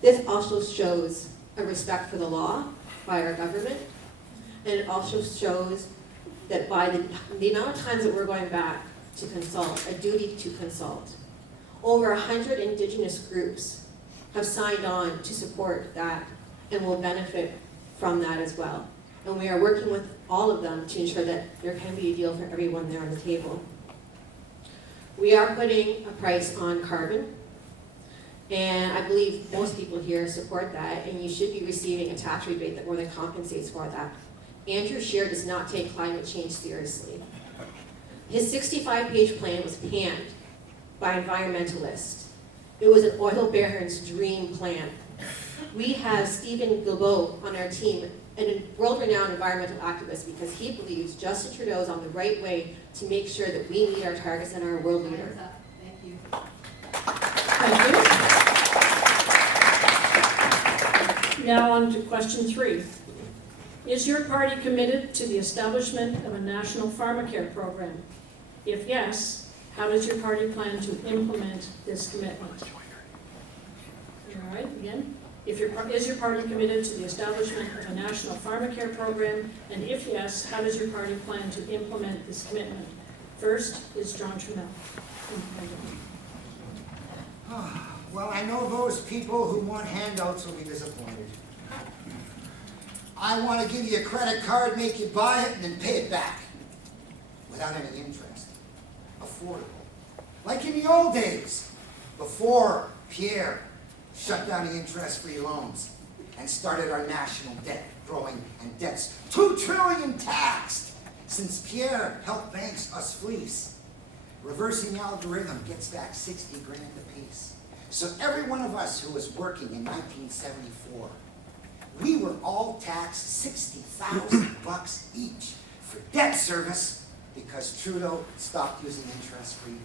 This also shows a respect for the law by our government, and it also shows that by the amount of times that we're going back to consult, a duty to consult, over 100 Indigenous groups have signed on to support that and will benefit from that as well. And we are working with all of them to ensure that there can be a deal for everyone there on the table. We are putting a price on carbon, and I believe most people here support that, and you should be receiving a tax rebate that more than compensates for that. Andrew Scheer does not take climate change seriously. His 65-page plan was panned by environmentalists. It was an oil baron's dream plan. We have Stephen Guilbeault on our team, a world-renowned environmental activist, because he believes Justin Trudeau is on the right way to make sure that we meet our targets and are a world leader. Thank you. Thank you. Now on to question 3. Is your party committed to the establishment of a national pharmacare program? If yes, how does your party plan to implement this commitment? All right, again. Is your party committed to the establishment of a national pharmacare program? And if yes, how does your party plan to implement this commitment? First is John Trammell. Well, I know those people who want handouts will be disappointed. I want to give you a credit card, make you buy it, and then pay it back without any interest. Affordable. Like in the old days, before Pierre shut down the interest-free loans and started our national debt growing and debts 2 trillion taxed since Pierre helped banks us fleece. Reversing the algorithm gets back 60 grand apiece. So every one of us who was working in 1974, we were all taxed $60,000 each for debt service because Trudeau stopped using interest-free money.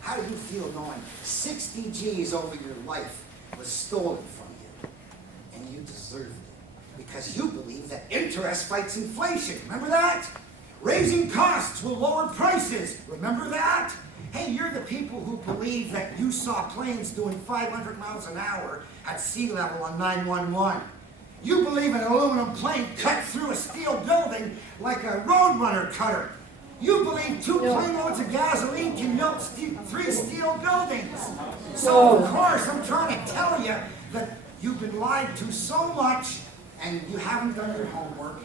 How do you feel knowing 60 G's over your life was stolen from you? And you deserved it because you believe that interest fights inflation. Remember that? Raising costs will lower prices. Remember that? Hey, you're the people who believe that you saw planes doing 500 miles an hour at sea level on 911. You believe an aluminum plane cut through a steel building like a roadrunner cutter. You believe 2 planeloads of gasoline can melt 3 steel buildings. So, of course, I'm trying to tell you that you've been lied to so much and you haven't done your homework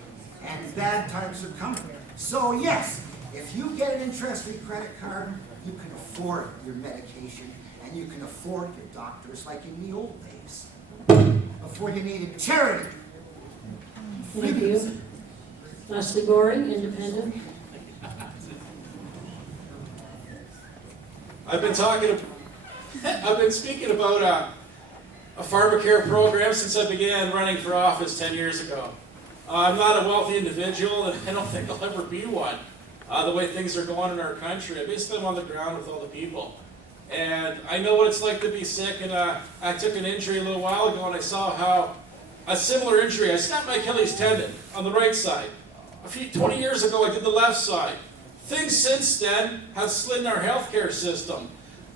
and bad times are coming. So, yes, if you get an interest-free credit card, you can afford your medication and you can afford your doctors like in the old days. Before you needed charity. Thank you. Leslie Goring, Independent. I've been speaking about a pharmacare program since I began running for office 10 years ago. I'm not a wealthy individual, and I don't think I'll ever be one. The way things are going in our country, I basically am on the ground with all the people. And I know what it's like to be sick, and I took an injury a little while ago, and I saw how a similar injury, I snapped my Achilles tendon on the right side. 20 years ago, I did the left side. Things since then have slid in our healthcare system.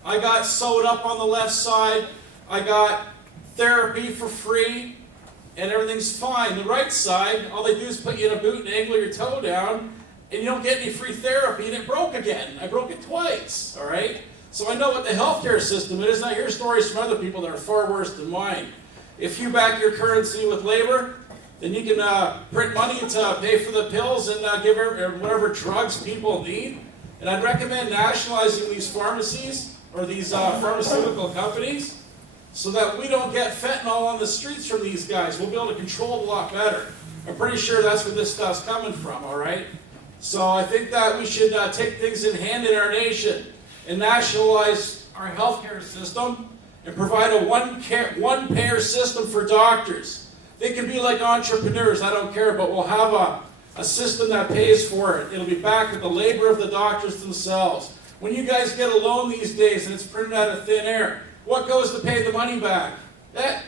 I got sewed up on the left side, I got therapy for free, and everything's fine. The right side, all they do is put you in a boot and angle your toe down, and you don't get any free therapy, and it broke again. I broke it twice, all right? So I know what the healthcare system is, and I hear stories from other people that are far worse than mine. If you back your currency with labor, then you can print money to pay for the pills and give whatever drugs people need. And I'd recommend nationalizing these pharmacies or these pharmaceutical companies so that we don't get fentanyl on the streets from these guys. We'll be able to control it a lot better. I'm pretty sure that's where this stuff's coming from, all right? So I think that we should take things in hand in our nation and nationalize our healthcare system and provide a one-payer system for doctors. They can be like entrepreneurs, I don't care, but we'll have a system that pays for it. It'll be backed with the labor of the doctors themselves. When you guys get a loan these days and it's printed out of thin air, what goes to pay the money back?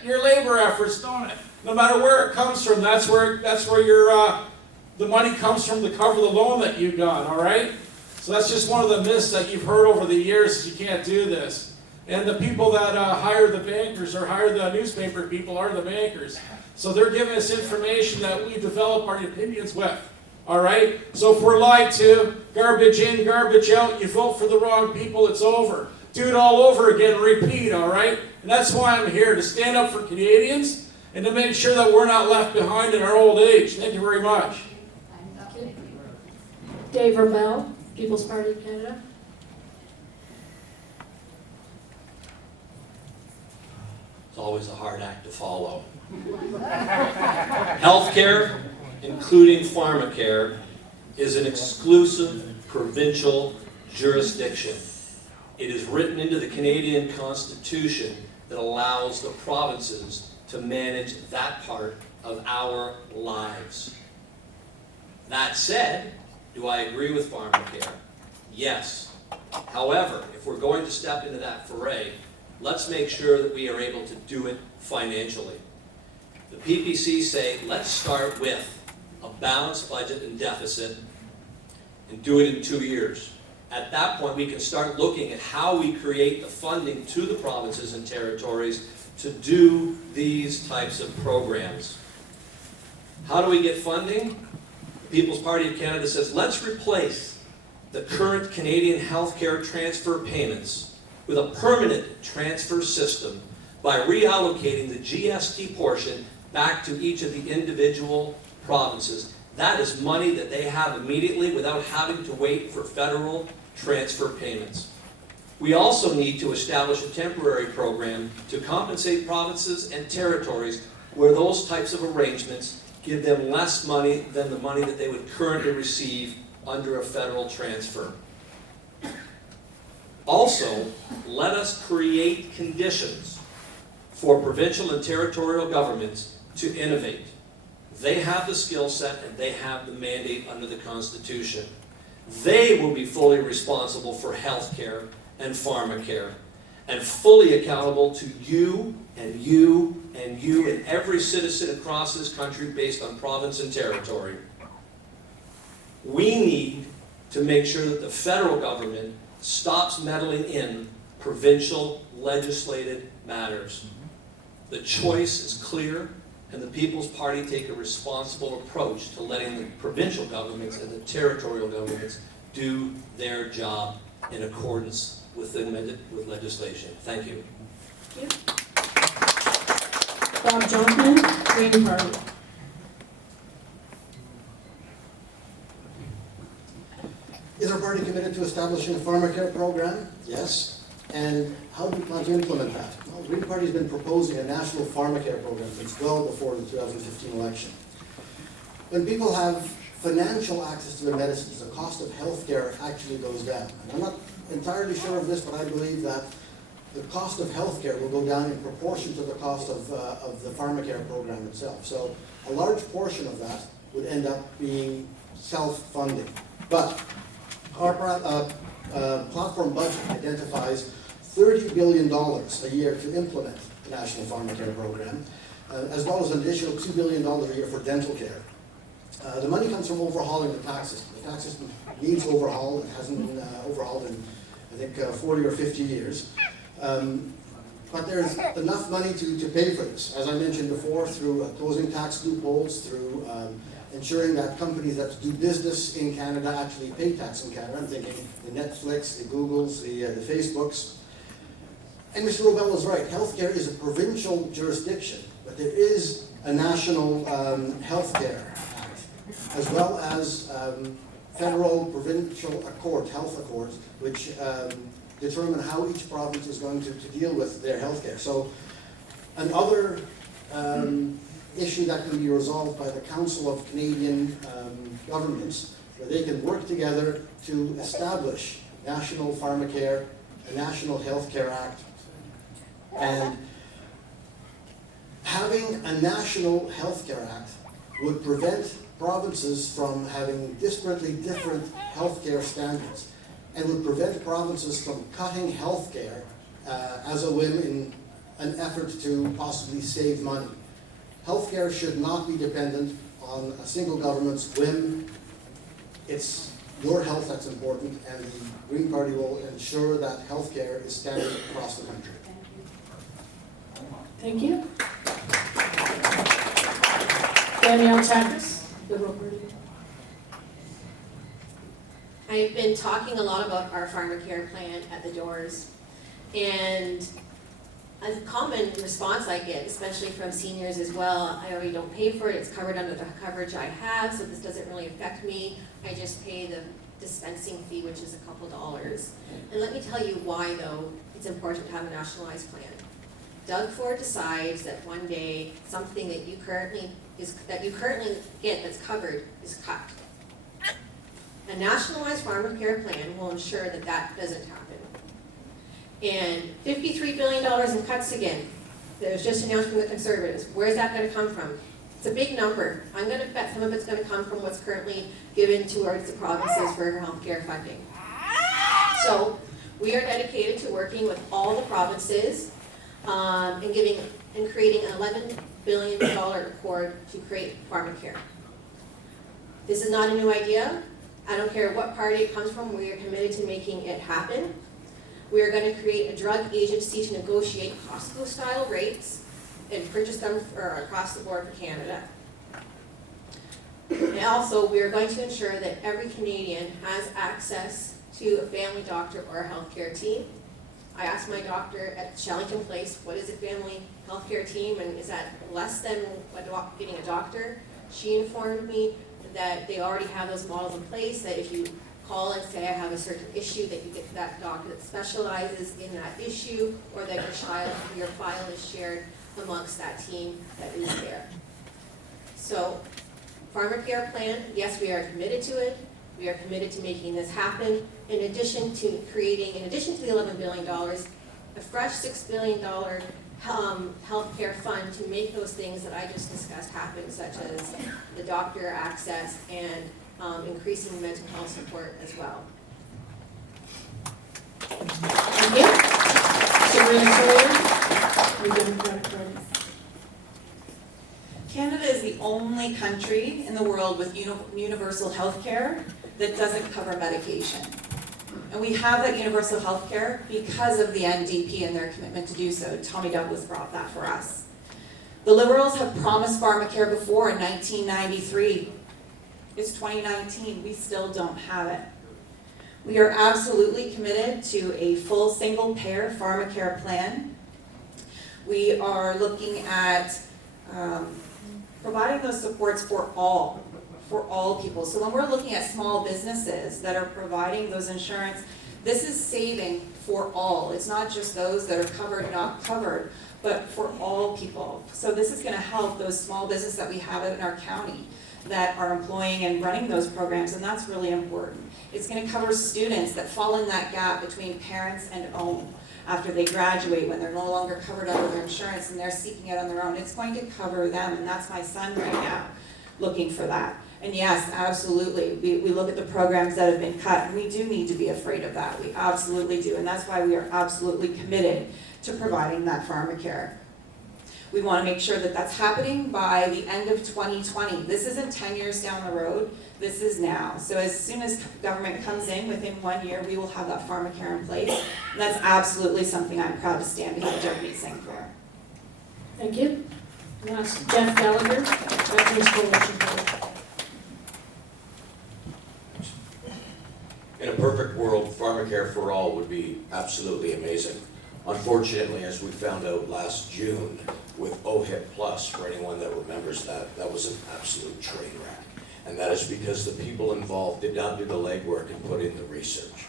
Your labor efforts, don't it? No matter where it comes from, that's where the money comes from to cover the loan that you got, all right? So that's just one of the myths that you've heard over the years, is you can't do this. And the people that hire the bankers or hire the newspaper people are the bankers. So they're giving us information that we develop our opinions with, all right? So if we're lied to, garbage in, garbage out, you vote for the wrong people, it's over. Do it all over again, repeat, all right? And that's why I'm here, to stand up for Canadians and to make sure that we're not left behind in our old age. Thank you very much. Dave Rebell, People's Party of Canada. It's always a hard act to follow. Healthcare, including pharmacare, is an exclusive provincial jurisdiction. It is written into the Canadian Constitution that allows the provinces to manage that part of our lives. That said, do I agree with pharmacare? Yes. However, if we're going to step into that foray, let's make sure that we are able to do it financially. The PPC say, let's start with a balanced budget and deficit and do it in 2 years. At that point, we can start looking at how we create the funding to the provinces and territories to do these types of programs. How do we get funding? The People's Party of Canada says, let's replace the current Canadian healthcare transfer payments with a permanent transfer system by reallocating the GST portion back to each of the individual provinces. That is money that they have immediately without having to wait for federal transfer payments. We also need to establish a temporary program to compensate provinces and territories where those types of arrangements give them less money than the money that they would currently receive under a federal transfer. Also, let us create conditions for provincial and territorial governments to innovate. They have the skill set and they have the mandate under the Constitution. They will be fully responsible for health care and pharmacare and fully accountable to you and you and you and every citizen across this country based on province and territory. We need to make sure that the federal government stops meddling in provincial legislated matters. The choice is clear, and the People's Party take a responsible approach to letting the provincial governments and the territorial governments do their job in accordance with legislation. Thank you. Thank you. Bob Jonkman, Green Party. Is our party committed to establishing a pharmacare program? Yes. And how do we plan to implement that? Well, the Green Party has been proposing a national pharmacare program since well before the 2015 election. When people have financial access to their medicines, the cost of healthcare actually goes down. And I'm not entirely sure of this, but I believe that the cost of healthcare will go down in proportion to the cost of the pharmacare program itself. So a large portion of that would end up being self-funding. But our platform budget identifies $30 billion a year to implement the National Pharmacare Program, as well as an additional $2 billion a year for dental care. The money comes from overhauling the tax system. The tax system needs overhaul. It hasn't been overhauled in, I think, 40 or 50 years. But there's enough money to pay for this. As I mentioned before, through closing tax loopholes, through ensuring that companies that do business in Canada actually pay tax in Canada. I'm thinking the Netflix, the Googles, the Facebooks. And Mr. Robel was right, healthcare is a provincial jurisdiction, but there is a national healthcare act, as well as federal provincial health accords, which determine how each province is going to deal with their healthcare. So another issue that can be resolved by the Council of Canadian Governments, where they can work together to establish national pharmacare, a national healthcare act, and having a national healthcare act would prevent provinces from having disparately different healthcare standards, and would prevent provinces from cutting healthcare as a whim in an effort to possibly save money. Healthcare should not be dependent on a single government's whim. It's your health that's important, and the Green Party will ensure that healthcare is standard across the country. Thank you. Danielle Takis, Liberal Party. I've been talking a lot about our pharmacare plan at the doors, and a common response I get, especially from seniors as well, I already don't pay for it, it's covered under the coverage I have, so this doesn't really affect me. I just pay the dispensing fee, which is a couple dollars. And let me tell you why, though, it's important to have a nationalized plan. Doug Ford decides that one day something that you currently get that's covered is cut. A nationalized pharmacare plan will ensure that that doesn't happen. And $53 billion in cuts again. That was just announced from the Conservatives. Where's that going to come from? It's a big number. I'm going to bet some of it's going to come from what's currently given towards the provinces for healthcare funding. So we are dedicated to working with all the provinces and creating an $11 billion accord to create pharmacare. This is not a new idea. I don't care what party it comes from, we are committed to making it happen. We are going to create a drug agency to negotiate Costco-style rates and purchase them across the board for Canada. And also, we are going to ensure that every Canadian has access to a family doctor or a healthcare team. I asked my doctor at Shellington Place, what is a family healthcare team, and is that less than getting a doctor? She informed me that they already have those models in place, that if you call and say I have a certain issue, that you get that doctor that specializes in that issue, or that your file is shared amongst that team that is there. So, pharmacare plan, yes, we are committed to it. We are committed to making this happen. In addition to the $11 billion, a fresh $6 billion healthcare fund to make those things that I just discussed happen, such as the doctor access and increasing mental health support as well. Thank you. Sabrina Sawyer, New Democratic Party. Canada is the only country in the world with universal health care that doesn't cover medication. And we have that universal health care because of the NDP and their commitment to do so. Tommy Douglas brought that for us. The Liberals have promised pharmacare before in 1993. It's 2019, we still don't have it. We are absolutely committed to a full single-payer pharmacare plan. We are looking at providing those supports for all people. So when we're looking at small businesses that are providing those insurance, this is saving for all. It's not just those that are covered, not covered, but for all people. So this is going to help those small businesses that we have in our county that are employing and running those programs, and that's really important. It's going to cover students that fall in that gap between parents and own after they graduate, when they're no longer covered under their insurance and they're seeking it on their own. It's going to cover them, and that's my son right now looking for that. And yes, absolutely, we look at the programs that have been cut, and we do need to be afraid of that. We absolutely do, and that's why we are absolutely committed to providing that pharmacare. We want to make sure that that's happening by the end of 2020. This isn't 10 years down the road, this is now. So as soon as government comes in, within 1 year, we will have that pharmacare in place. And that's absolutely something I'm proud to stand behind Jagmeet Singh for. Thank you. Last, Jeff Gallagher, Veterans Coalition Party. In a perfect world, Pharmacare for All would be absolutely amazing. Unfortunately, as we found out last June with OHIP Plus, for anyone that remembers that, that was an absolute train wreck. And that is because the people involved did not do the legwork and put in the research.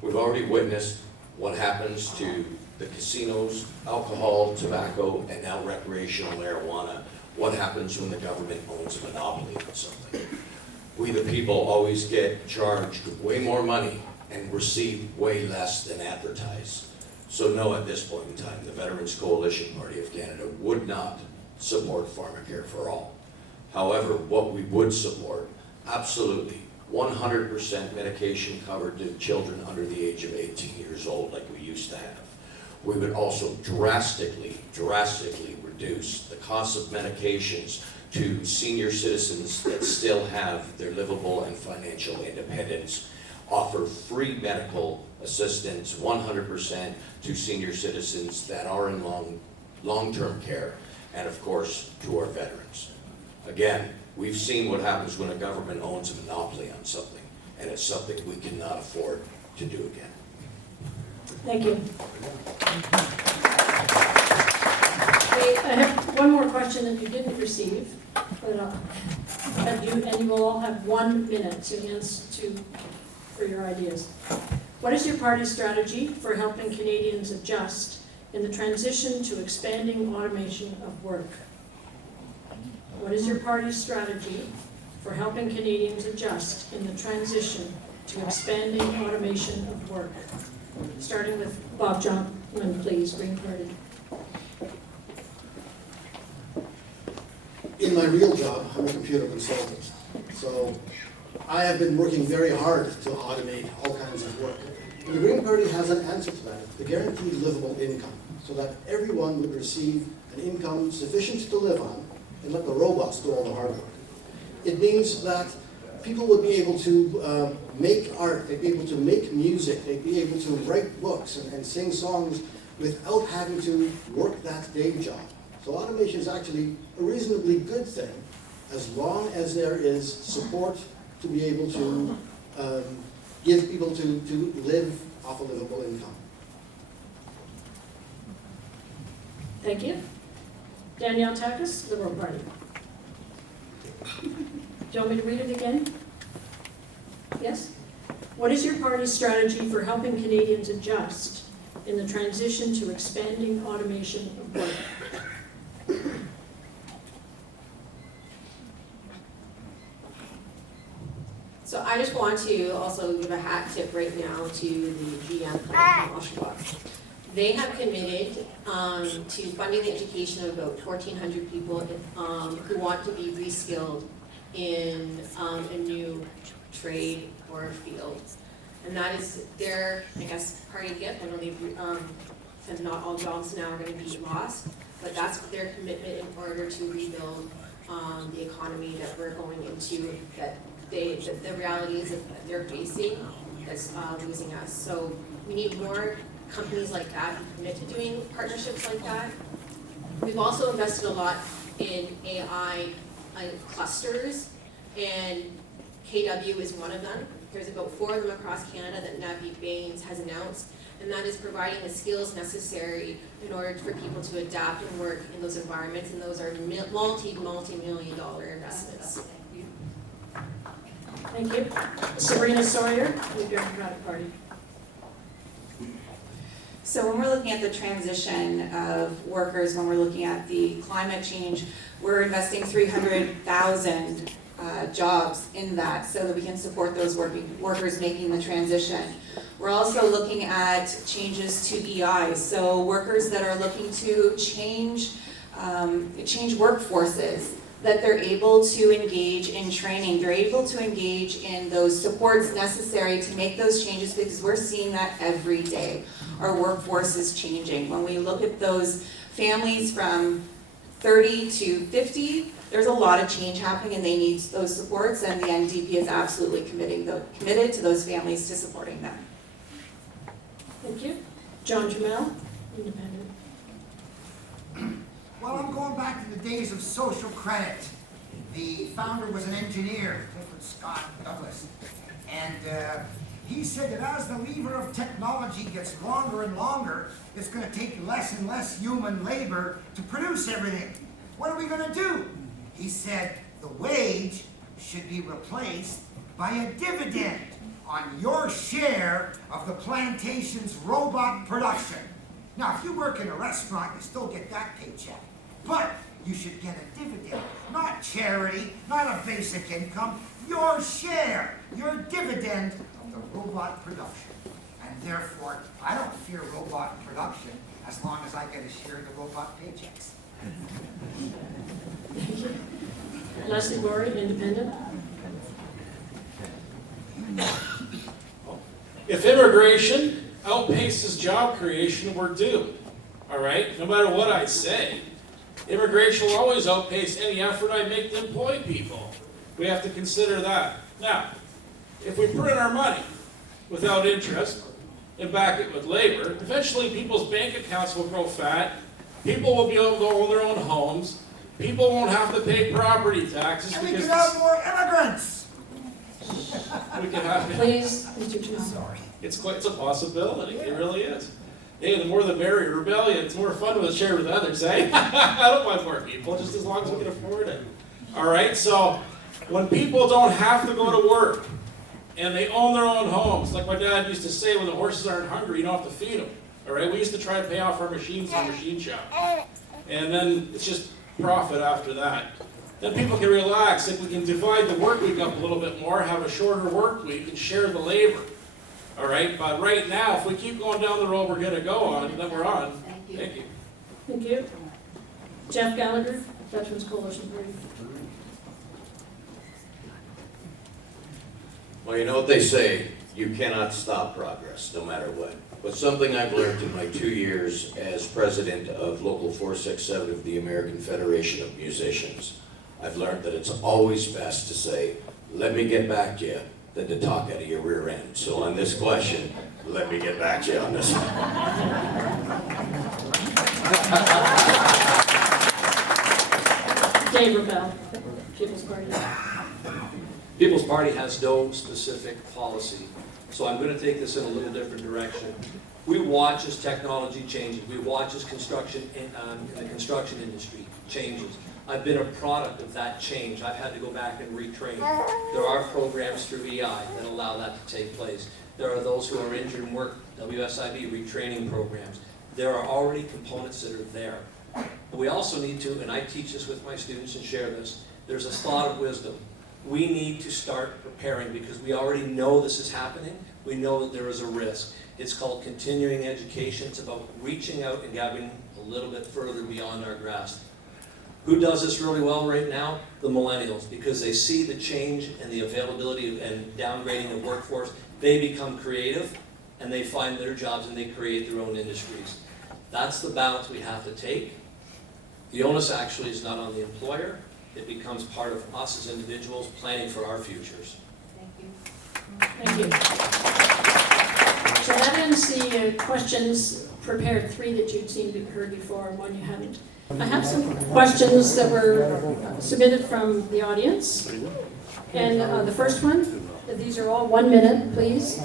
We've already witnessed what happens to the casinos, alcohol, tobacco, and now recreational marijuana. What happens when the government owns a monopoly on something? We the people always get charged way more money and receive way less than advertised. So no, at this point in time, the Veterans Coalition Party of Canada would not support Pharmacare for All. However, what we would support, absolutely, 100% medication covered to children under the age of 18 years old like we used to have. We would also drastically reduce the cost of medications to senior citizens that still have their livable and financial independence, offer free medical assistance 100% to senior citizens that are in long-term care, and of course, to our veterans. Again, we've seen what happens when a government owns a monopoly on something, and it's something we cannot afford to do again. Thank you. I have one more question that you didn't receive, and you will all have 1 minute for your ideas. What is your party's strategy for helping Canadians adjust in the transition to expanding automation of work? What is your party's strategy for helping Canadians adjust in the transition to expanding automation of work? Starting with Bob Jonkman, please, Green Party. In my real job, I'm a computer consultant. So I have been working very hard to automate all kinds of work. And the Green Party has an answer to that, the guaranteed livable income, so that everyone would receive an income sufficient to live on and let the robots do all the hard work. It means that people would be able to make art, they'd be able to make music, they'd be able to write books and sing songs without having to work that day job. So automation is actually a reasonably good thing as long as there is support to be able to give people to live off a livable income. Thank you. Danielle Takas, Liberal Party. Do you want me to read it again? Yes? What is your party's strategy for helping Canadians adjust in the transition to expanding automation of work? So I just want to also give a hat tip right now to the GM plant in Oshawa. They have committed to funding the education of about 1,400 people who want to be reskilled in a new trade or field. And that is their, I guess, party gift. I know they've, and not all jobs now are going to be lost, but that's their commitment in order to rebuild the economy that we're going into, that the realities that they're facing that's losing us. So we need more companies like that who commit to doing partnerships like that. We've also invested a lot in AI clusters, and KW is one of them. There's about 4 of them across Canada that Navdeep Bains has announced, and that is providing the skills necessary in order for people to adapt and work in those environments, and those are multi-million dollar investments. Thank you. Sabrina Sawyer, the Democratic Party. So when we're looking at the transition of workers, when we're looking at the climate change, we're investing 300,000 jobs in that so that we can support those workers making the transition. We're also looking at changes to EI, so workers that are looking to change workforces, that they're able to engage in training, they're able to engage in those supports necessary to make those changes, because we're seeing that every day. Our workforce is changing. When we look at those families from 30 to 50, there's a lot of change happening and they need those supports, and the NDP is absolutely committed to those families to supporting them. Thank you. John Jamel, Independent. Well, I'm going back to the days of social credit. The founder was an engineer, Clifford Scott Douglas. And he said that as the lever of technology gets longer and longer, it's going to take less and less human labor to produce everything. What are we going to do? He said the wage should be replaced by a dividend on your share of the plantation's robot production. Now, if you work in a restaurant, you still get that paycheck. But you should get a dividend, not charity, not a basic income, your share, your dividend of the robot production. And therefore, I don't fear robot production as long as I get a share of the robot paychecks. Leslie Gorey, Independent. If immigration outpaces job creation, we're doomed. All right? No matter what I say, immigration will always outpace any effort I make to employ people. We have to consider that. Now, if we print our money without interest and back it with labor, eventually people's bank accounts will grow fat, people will be able to own their own homes, people won't have to pay property taxes And we because can have more immigrants. we can have. Please, Mr. Chairman. Sorry. It's a possibility. It really is. Hey, the more the merrier. Rebellion, it's more fun to share with others, eh? I don't mind more people, just as long as we can afford it. All right, so when people don't have to go to work and they own their own homes, like my dad used to say, when the horses aren't hungry, you don't have to feed them. All right, we used to try and pay off our machines in the machine shop. And then it's just profit after that. Then people can relax. If we can divide the work week up a little bit more, have a shorter work week, and share the labor. All right, but right now, if we keep going down the road we're going to go on, that we're on. Thank you. Thank you. Jeff Gallagher, Veterans Coalition Party. Well, you know what they say, you cannot stop progress, no matter what. But something I've learned in my 2 years as president of Local 467 of the American Federation of Musicians, I've learned that it's always best to say, let me get back to you, than to talk out of your rear end. So on this question, let me get back to you on this one. Dave Rebell, People's Party. People's Party has no specific policy, so I'm going to take this in a little different direction. We watch as technology changes. We watch as construction in the construction industry changes. I've been a product of that change. I've had to go back and retrain. There are programs through EI that allow that to take place. There are those who are injured in work, WSIB retraining programs. There are already components that are there. But we also need to, and I teach this with my students and share this, there's a thought of wisdom. We need to start preparing because we already know this is happening. We know that there is a risk. It's called continuing education. It's about reaching out and gathering a little bit further beyond our grasp. Who does this really well right now? The millennials, because they see the change and the availability and downgrading of workforce. They become creative and they find their jobs and they create their own industries. That's the balance we have to take. The onus actually is not on the employer. It becomes part of us as individuals planning for our futures. Thank you. So that ends the questions prepared, 3 that you'd seen heard before and 1 you hadn't. I have some questions that were submitted from the audience. And the first one, these are all 1 minute, please.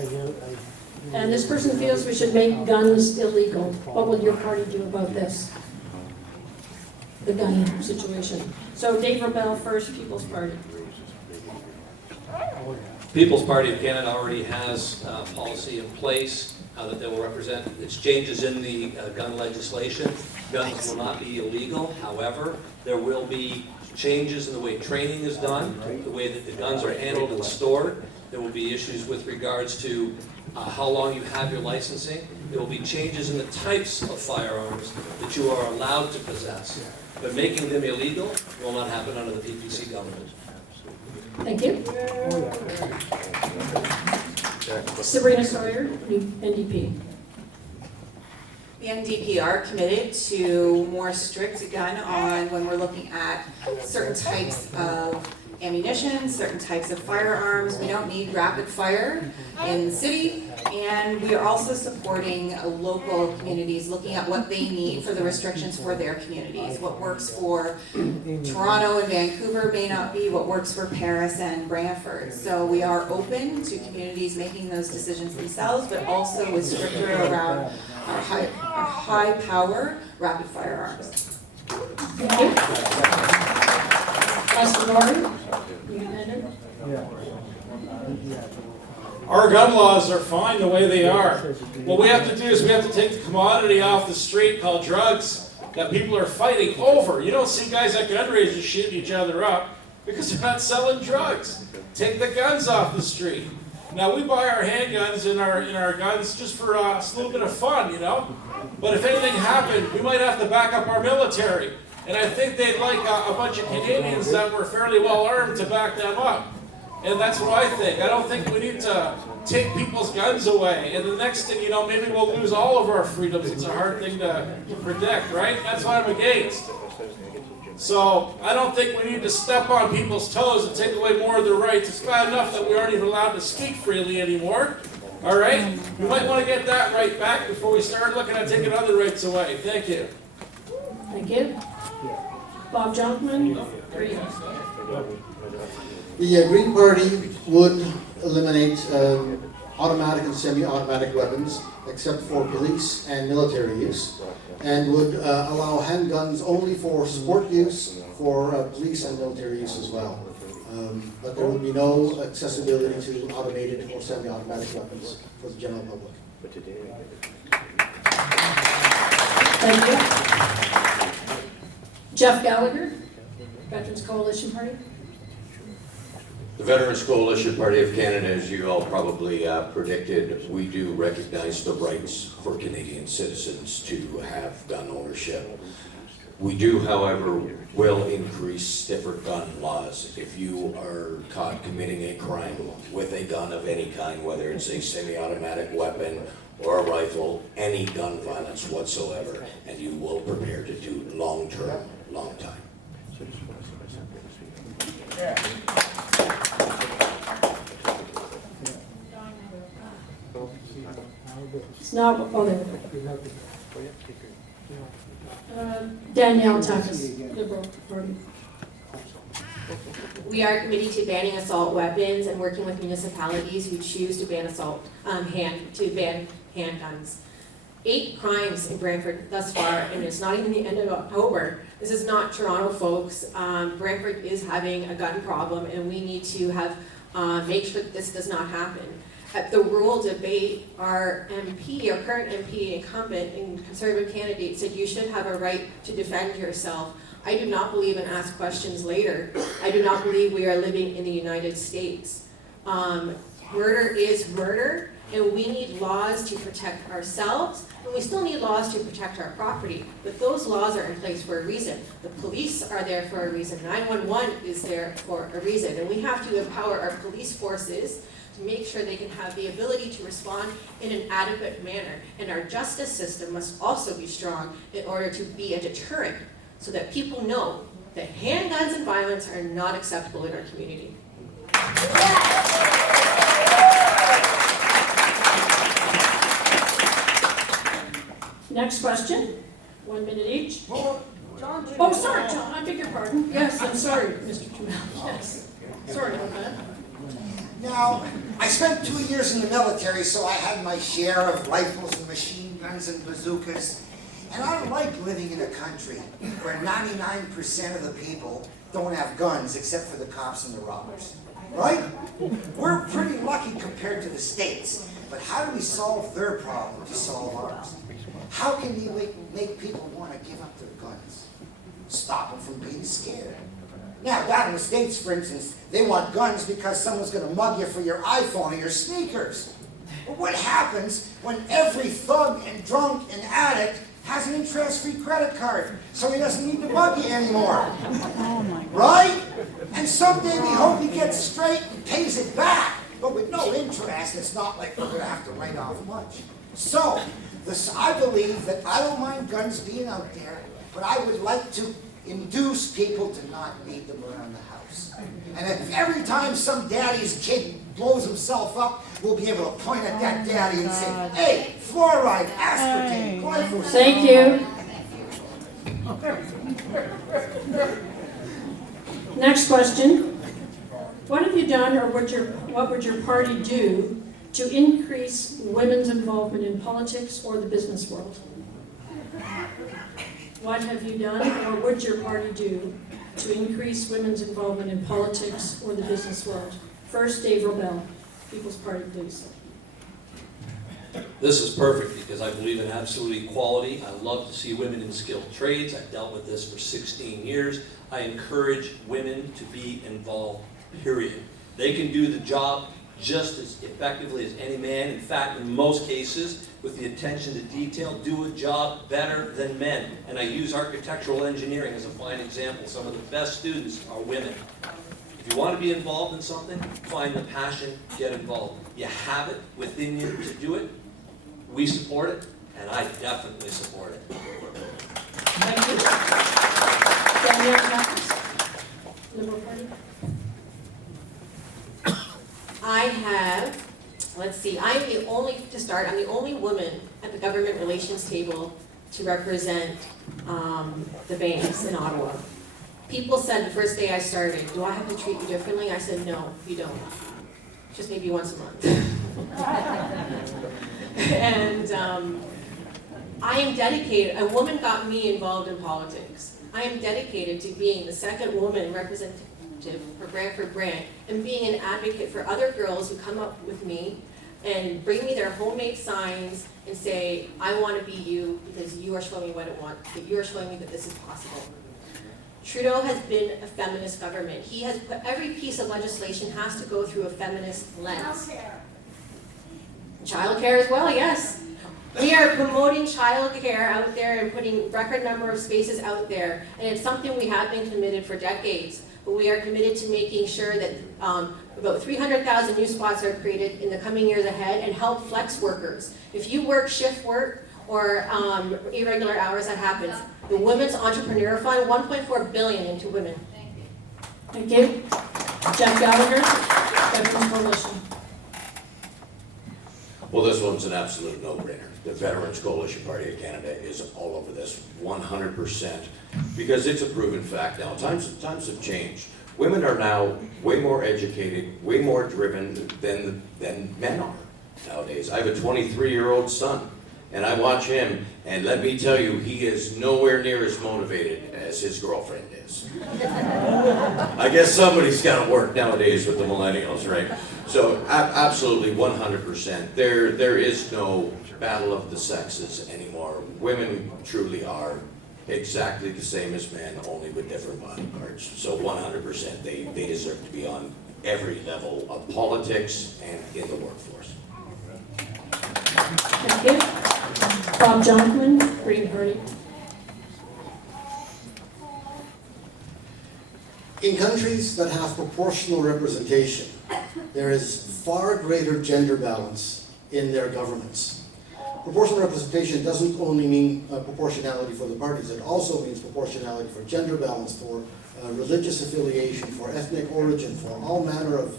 And this person feels we should make guns illegal. What will your party do about this? The gun situation. So Dave Rebell first, People's Party. People's Party of Canada already has a policy in place that they will represent. It's changes in the gun legislation. Guns will not be illegal. However, there will be changes in the way training is done, the way that the guns are handled and stored. There will be issues with regards to how long you have your licensing. There will be changes in the types of firearms that you are allowed to possess. But making them illegal will not happen under the PPC government. Thank you. Sabrina Sawyer, NDP. The NDP are committed to more strict gun on when we're looking at certain types of ammunition, certain types of firearms. We don't need rapid fire in the city. And we are also supporting local communities, looking at what they need for the restrictions for their communities. What works for Toronto and Vancouver may not be what works for Paris and Brantford. So we are open to communities making those decisions themselves, but also with stricter around our high power rapid firearms. Thank you. Councilor Norton, independent. Our gun laws are fine the way they are. What we have to do is we have to take the commodity off the street called drugs that people are fighting over. You don't see guys at gun ranges shooting each other up because they're not selling drugs. Take the guns off the street. Now we buy our handguns and our guns just for a little bit of fun, you know. But if anything happened, we might have to back up our military. And I think they'd like a bunch of Canadians that were fairly well armed to back them up. And that's what I think. I don't think we need to take people's guns away. And the next thing you know, maybe we'll lose all of our freedoms. It's a hard thing to predict, right? That's what I'm against. So I don't think we need to step on people's toes and take away more of their rights. It's bad enough that we aren't even allowed to speak freely anymore. All right? We might want to get that right back before we start looking at taking other rights away. Thank you. Thank you. Bob Jonkman, Green. The Green Party would eliminate automatic and semi-automatic weapons, except for police and military use, and would allow handguns only for sport use, for police and military use as well. But there would be no accessibility to automated or semi-automatic weapons for the general public. Thank you. Jeff Gallagher, Veterans Coalition Party. The Veterans Coalition Party of Canada, as you all probably predicted, we do recognize the rights for Canadian citizens to have gun ownership. We do, however, will increase stiffer gun laws. If you are caught committing a crime with a gun of any kind, whether it's a semi-automatic weapon or a rifle, any gun violence whatsoever, and you will prepare to do long-term, long time. It's not, oh, there we go. Danielle Takis, Liberal Party. We are committed to banning assault weapons and working with municipalities who choose to ban handguns. 8 crimes in Brantford thus far, and it's not even the end of October. This is not Toronto, folks. Brantford is having a gun problem, and we need to have make sure that this does not happen. At the rural debate, our MP, our current MP, incumbent and Conservative candidate, said you should have a right to defend yourself. I do not believe in ask questions later. I do not believe we are living in the United States. Murder is murder, and we need laws to protect ourselves, and we still need laws to protect our property, but those laws are in place for a reason. The police are there for a reason. 911 is there for a reason, and we have to empower our police forces to make sure they can have the ability to respond in an adequate manner. And our justice system must also be strong in order to be a deterrent so that people know that handguns and violence are not acceptable in our community. Next question, 1 minute each. Well, John, Oh, sorry, John, I beg your pardon. Yes, I'm sorry, Mr. Jamel, yes. Sorry about that. now, I spent 2 years in the military, so I had my share of rifles and machine guns and bazookas. And I like living in a country where 99% of the people don't have guns except for the cops and the robbers. Right? We're pretty lucky compared to the States. But how do we solve their problem to solve ours? How can we make people want to give up their guns? Stop them from being scared. Now, down in the States, for instance, they want guns because someone's going to mug you for your iPhone or your sneakers. But what happens when every thug and drunk and addict has an interest-free credit card, so he doesn't need to mug you anymore? Right? And someday we hope he gets straight and pays it back. But with no interest, it's not like we're going to have to write off much. So, I believe that I don't mind guns being out there, but I would like to induce people to not beat them around the house. And if every time some daddy's kid blows himself up, we'll be able to point at that daddy and say, hey, fluoride, aspartame, glyphosate. Thank you. Next question. What have you done, or what would your party do to increase women's involvement in politics or the business world? What have you done, or would your party do to increase women's involvement in politics or the business world? First, Dave Robel, People's Party, please. This is perfect because I believe in absolute equality. I love to see women in skilled trades. I've dealt with this for 16 years. I encourage women to be involved, period. They can do the job just as effectively as any man. In fact, in most cases, with the attention to detail, do a job better than men. And I use architectural engineering as a fine example. Some of the best students are women. If you want to be involved in something, find the passion, get involved. You have it within you to do it. We support it, and I definitely support it. Thank you. Danielle Matthews, Liberal Party. I have, let's see, I'm the only woman at the government relations table to represent the banks in Ottawa. People said the first day I started, do I have to treat you differently? I said, no, you don't. Just maybe once a month. And I am dedicated, a woman got me involved in politics. I am dedicated to being the second woman representative for Brantford Brant and being an advocate for other girls who come up with me and bring me their homemade signs and say, I want to be you because you are showing me what I want, that you are showing me that this is possible. Trudeau has been a feminist government. He has put every piece of legislation has to go through a feminist lens. Childcare as well, yes. We are promoting childcare out there and putting record number of spaces out there, and it's something we have been committed for decades. But we are committed to making sure that about 300,000 new spots are created in the coming years ahead and help flex workers. If you work shift work or irregular hours, that happens. The Women's Entrepreneur Fund, $1.4 billion into women. Thank you. Jeff Gallagher, Veterans Coalition. Well, this one's an absolute no-brainer. The Veterans Coalition Party of Canada is all over this 100% because it's a proven fact now. Times have changed. Women are now way more educated, way more driven than men are nowadays. I have a 23-year-old son, and I watch him, and let me tell you, he is nowhere near as motivated as his girlfriend is. I guess somebody's got to work nowadays with the millennials, right? So absolutely 100%. There is no battle of the sexes anymore. Women truly are exactly the same as men, only with different body parts. So 100%, they deserve to be on every level of politics and in the workforce. Thank you. Bob Jonkman, Green Party. In countries that have proportional representation, there is far greater gender balance in their governments. Proportional representation doesn't only mean proportionality for the parties, it also means proportionality for gender balance, for religious affiliation, for ethnic origin, for all manner of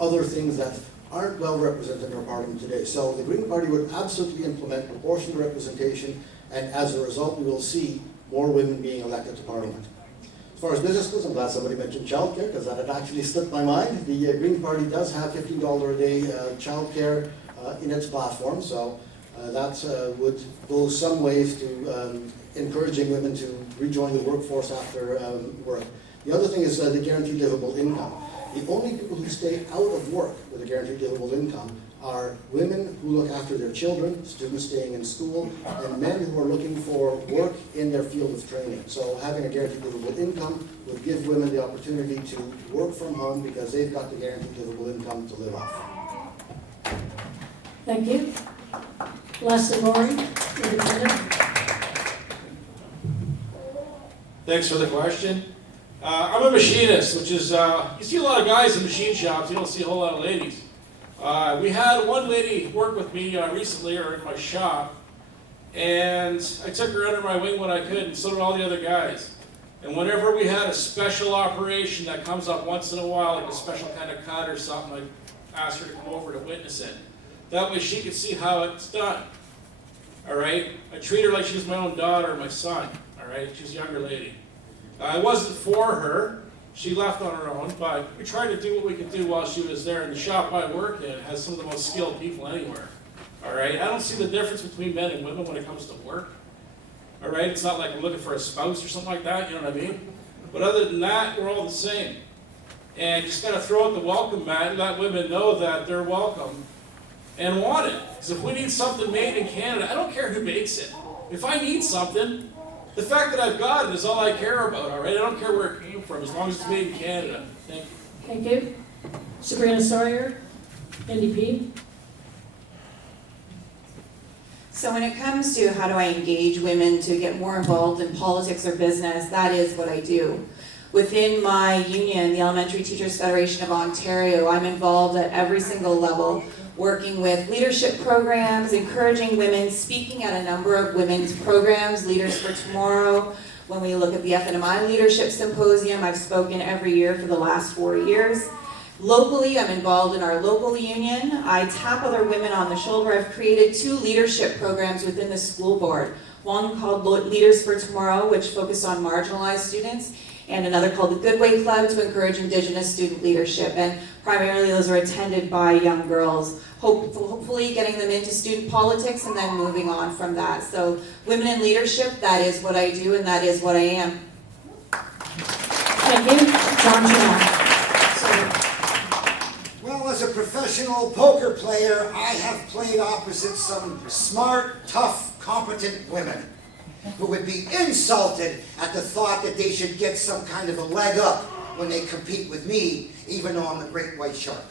other things that aren't well represented in our parliament today. So the Green Party would absolutely implement proportional representation, and as a result we will see more women being elected to parliament. As far as business goes, I'm glad somebody mentioned childcare because that had actually slipped my mind. The Green Party does have $15 a day childcare in its platform, so that would go some ways to encouraging women to rejoin the workforce after work. The other thing is the guaranteed livable income. The only people who stay out of work with a guaranteed livable income are women who look after their children, students staying in school, and men who are looking for work in their field of training. So having a guaranteed livable income would give women the opportunity to work from home because they've got the guaranteed livable income to live off. Thank you. Leslie Laurie, Independent. Thanks for the question. I'm a machinist, which is, you see a lot of guys in machine shops, you don't see a whole lot of ladies. We had one lady work with me recently, or in my shop, and I took her under my wing when I could, and so did all the other guys. And whenever we had a special operation that comes up once in a while, like a special kind of cut or something, I'd ask her to come over to witness it. That way she could see how it's done. All right? I treat her like she's my own daughter or my son. All right? She's a younger lady. I wasn't for her. She left on her own, but we tried to do what we could do while she was there. And the shop I work in has some of the most skilled people anywhere. All right? I don't see the difference between men and women when it comes to work. All right? It's not like I'm looking for a spouse or something like that, you know what I mean? But other than that, we're all the same. And you just got to throw out the welcome mat and let women know that they're welcome and want it. Because if we need something made in Canada, I don't care who makes it. If I need something, the fact that I've got it is all I care about, all right? I don't care where it came from, as long as it's made in Canada. Thank you. Thank you. Sabrina Sawyer, NDP. So when it comes to how do I engage women to get more involved in politics or business, that is what I do. Within my union, the Elementary Teachers Federation of Ontario, I'm involved at every single level, working with leadership programs, encouraging women, speaking at a number of women's programs, Leaders for Tomorrow. When we look at the FNMI Leadership Symposium, I've spoken every year for the last 4 years. Locally, I'm involved in our local union. I tap other women on the shoulder. I've created 2 leadership programs within the school board. One called Leaders for Tomorrow, which focused on marginalized students, and another called the Good Way Club to encourage Indigenous student leadership. And primarily those are attended by young girls, hopefully getting them into student politics and then moving on from that. So women in leadership, that is what I do and that is what I am. Thank you. John Janelle. Well, as a professional poker player, I have played opposite some smart, tough, competent women who would be insulted at the thought that they should get some kind of a leg up when they compete with me, even though I'm the great white shark.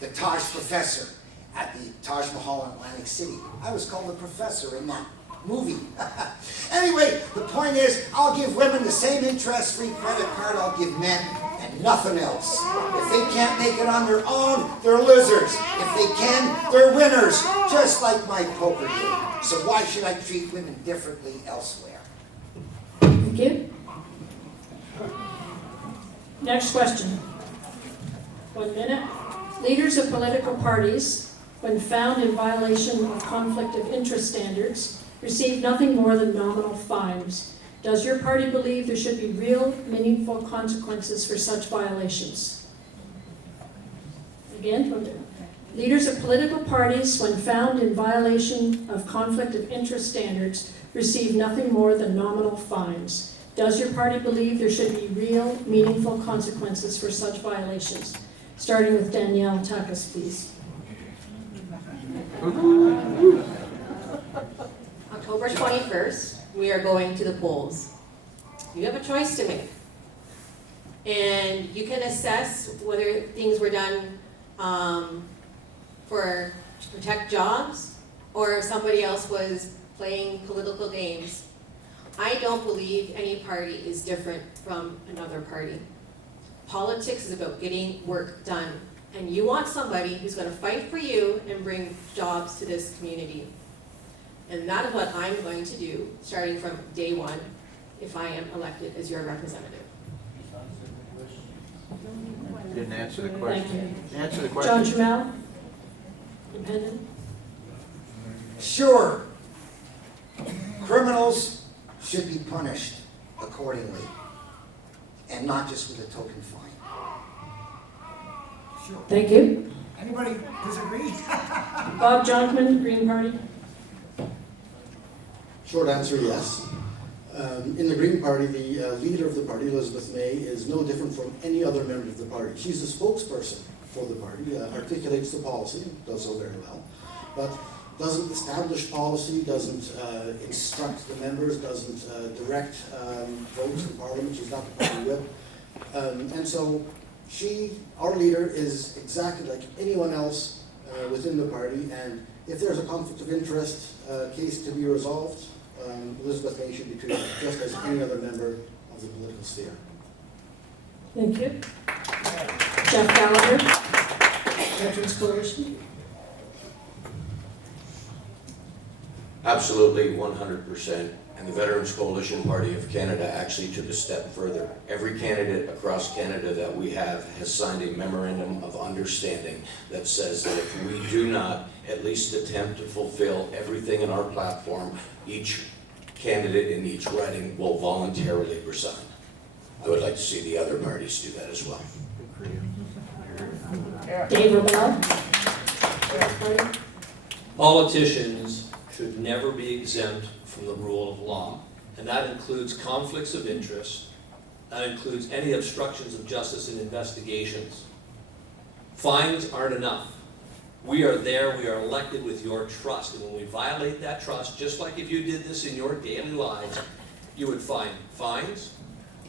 The Taj professor at the Taj Mahal in Atlantic City. I was called the professor in that movie. Anyway, the point is, I'll give women the same interest-free credit card I'll give men, and nothing else. If they can't make it on their own, they're losers. If they can, they're winners, just like my poker game. So why should I treat women differently elsewhere? Thank you. Next question. 1 minute. Leaders of political parties, when found in violation of conflict of interest standards, receive nothing more than nominal fines. Does your party believe there should be real, meaningful consequences for such violations? Again, leaders of political parties, when found in violation of conflict of interest standards, receive nothing more than nominal fines. Does your party believe there should be real, meaningful consequences for such violations? Starting with Danielle Takas, please. October 21st, we are going to the polls. You have a choice to make. And you can assess whether things were done to protect jobs or somebody else was playing political games. I don't believe any party is different from another party. Politics is about getting work done. And you want somebody who's going to fight for you and bring jobs to this community. And that is what I'm going to do, starting from day one, if I am elected as your representative. Didn't answer the Thank question. you. Answer the John question. Trammell, independent. Sure, criminals should be punished accordingly, and not just with a token fine. Sure. Thank you. Anybody disagree? Bob Jonkman, Green Party. Short answer, yes. In the Green Party, the leader of the party, Elizabeth May, is no different from any other member of the party. She's the spokesperson for the party, articulates the policy, does so very well, but doesn't establish policy, doesn't instruct the members, doesn't direct votes in Parliament. She's not the party whip. And so our leader, is exactly like anyone else within the party, and if there's a conflict of interest case to be resolved, Elizabeth May should be treated just as any other member of the political sphere. Thank you. Jeff Gallagher, Veterans Coalition. Absolutely, 100%. And the Veterans Coalition Party of Canada actually took a step further. Every candidate across Canada that we have has signed a memorandum of understanding that says that if we do not at least attempt to fulfill everything in our platform, each candidate in each riding will voluntarily resign. I would like to see the other parties do that as well. Dave Ramel? Politicians should never be exempt from the rule of law, and that includes conflicts of interest, that includes any obstructions of justice in investigations. Fines aren't enough. We are there, we are elected with your trust, and when we violate that trust, just like if you did this in your daily lives, you would find fines,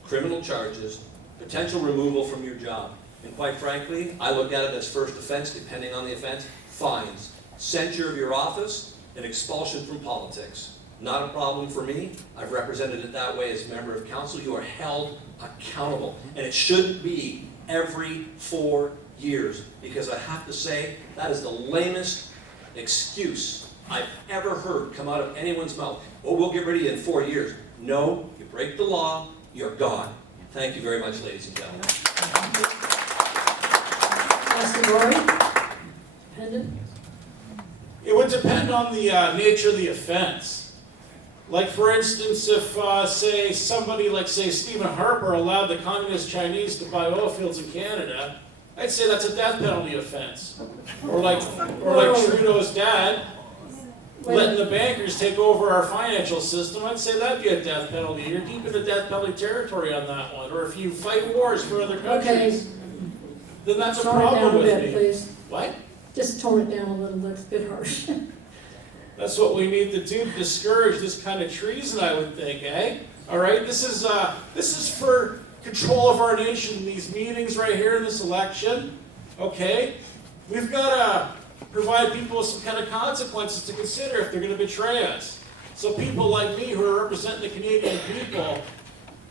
criminal charges, potential removal from your job. And quite frankly, I look at it as first offense, depending on the offense, fines, censure of your office, and expulsion from politics. Not a problem for me. I've represented it that way as a member of council. You are held accountable. And it shouldn't be every 4 years, because I have to say, that is the lamest excuse I've ever heard come out of anyone's mouth. Oh, we'll get rid of you in 4 years. No, you break the law, you're gone. Thank you very much, ladies and gentlemen. Leslie Roy? Dependent? It would depend on the nature of the offense. Like, for instance, if, say, somebody like, say, Stephen Harper allowed the communist Chinese to buy oil fields in Canada, I'd say that's a death penalty offense. Or like Trudeau's dad letting the bankers take over our financial system, I'd say that'd be a death penalty. You're deep into death penalty territory on that one. Or if you fight wars for other countries, then that's a problem with me. Please. What? Just tone it down a little, that's a bit harsh. That's what we need to do to discourage this kind of treason, I would think, eh? All right, this is for control of our nation, these meetings right here in this election, okay? We've got to provide people with some kind of consequences to consider if they're going to betray us. So people like me who are representing the Canadian people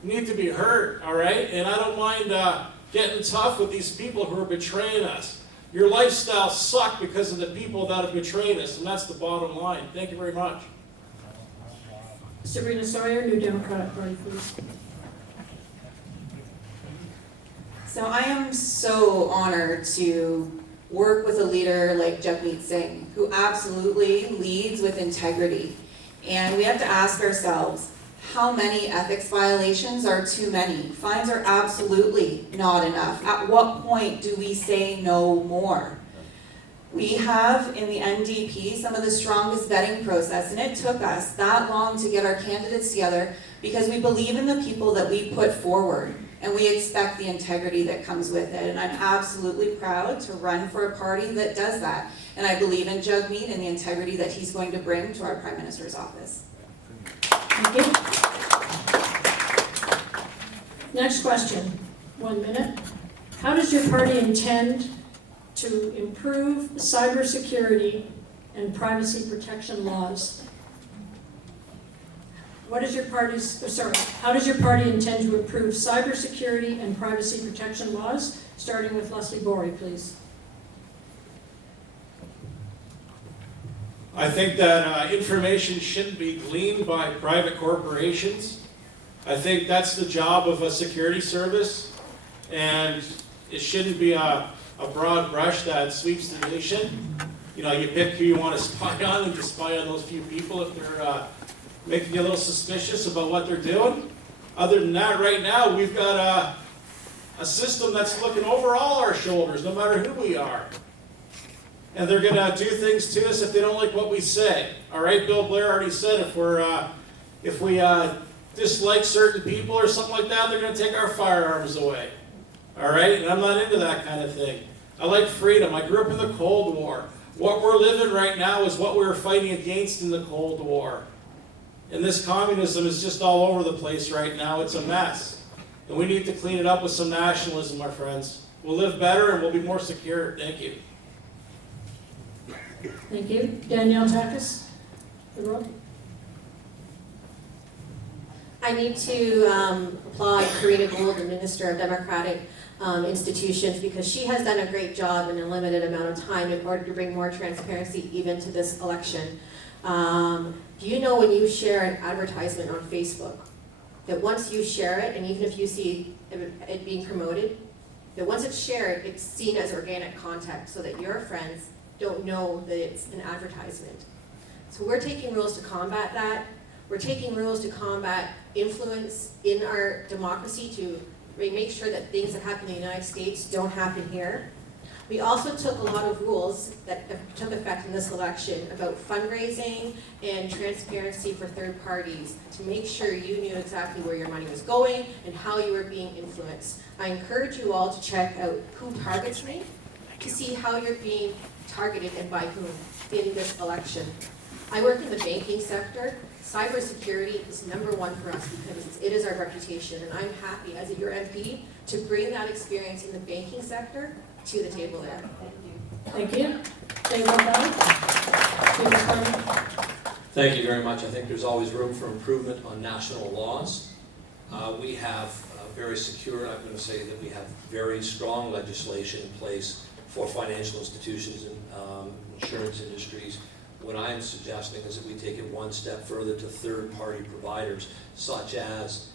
need to be heard, all right? And I don't mind getting tough with these people who are betraying us. Your lifestyle sucked because of the people that have betrayed us, and that's the bottom line. Thank you very much. Sabrina Sawyer, New Democratic Party, please. So I am so honored to work with a leader like Jagmeet Singh, who absolutely leads with integrity. And we have to ask ourselves, how many ethics violations are too many? Fines are absolutely not enough. At what point do we say no more? We have in the NDP some of the strongest vetting process, and it took us that long to get our candidates together because we believe in the people that we put forward, and we expect the integrity that comes with it. And I'm absolutely proud to run for a party that does that. And I believe in Jagmeet and the integrity that he's going to bring to our Prime Minister's office. Thank you. Next question, 1 minute. How does your party intend to improve cybersecurity and privacy protection laws? How does your party intend to improve cybersecurity and privacy protection laws? Starting with Leslie Borey, please. I think that information shouldn't be gleaned by private corporations. I think that's the job of a security service, and it shouldn't be a broad brush that sweeps the nation. You know, you pick who you want to spy on, and you spy on those few people if they're making you a little suspicious about what they're doing. Other than that, right now, we've got a system that's looking over all our shoulders, no matter who we are. And they're going to do things to us if they don't like what we say. All right, Bill Blair already said if we dislike certain people or something like that, they're going to take our firearms away. All right, and I'm not into that kind of thing. I like freedom. I grew up in the Cold War. What we're living right now is what we were fighting against in the Cold War. And this communism is just all over the place right now. It's a mess. And we need to clean it up with some nationalism, my friends. We'll live better and we'll be more secure. Thank you. Thank you. Danielle Takis, the road. I need to applaud Karina Gould, the Minister of Democratic Institutions, because she has done a great job in a limited amount of time in order to bring more transparency even to this election. Do you know when you share an advertisement on Facebook, that once you share it, and even if you see it being promoted, that once it's shared, it's seen as organic content so that your friends don't know that it's an advertisement. So we're taking rules to combat that. We're taking rules to combat influence in our democracy to make sure that things that happen in the United States don't happen here. We also took a lot of rules that took effect in this election about fundraising and transparency for third parties to make sure you knew exactly where your money was going and how you were being influenced. I encourage you all to check out Who Targets Me to see how you're being targeted and by whom in this election. I work in the banking sector. Cybersecurity is #1 for us because it is our reputation, and I'm happy as your MP to bring that experience in the banking sector to the table there. Thank you. David Bell. Thank you very much. I think there's always room for improvement on national laws. We have very secure, I'm going to say that we have very strong legislation in place for financial institutions and insurance industries. What I am suggesting is that we take it one step further to third-party providers, such as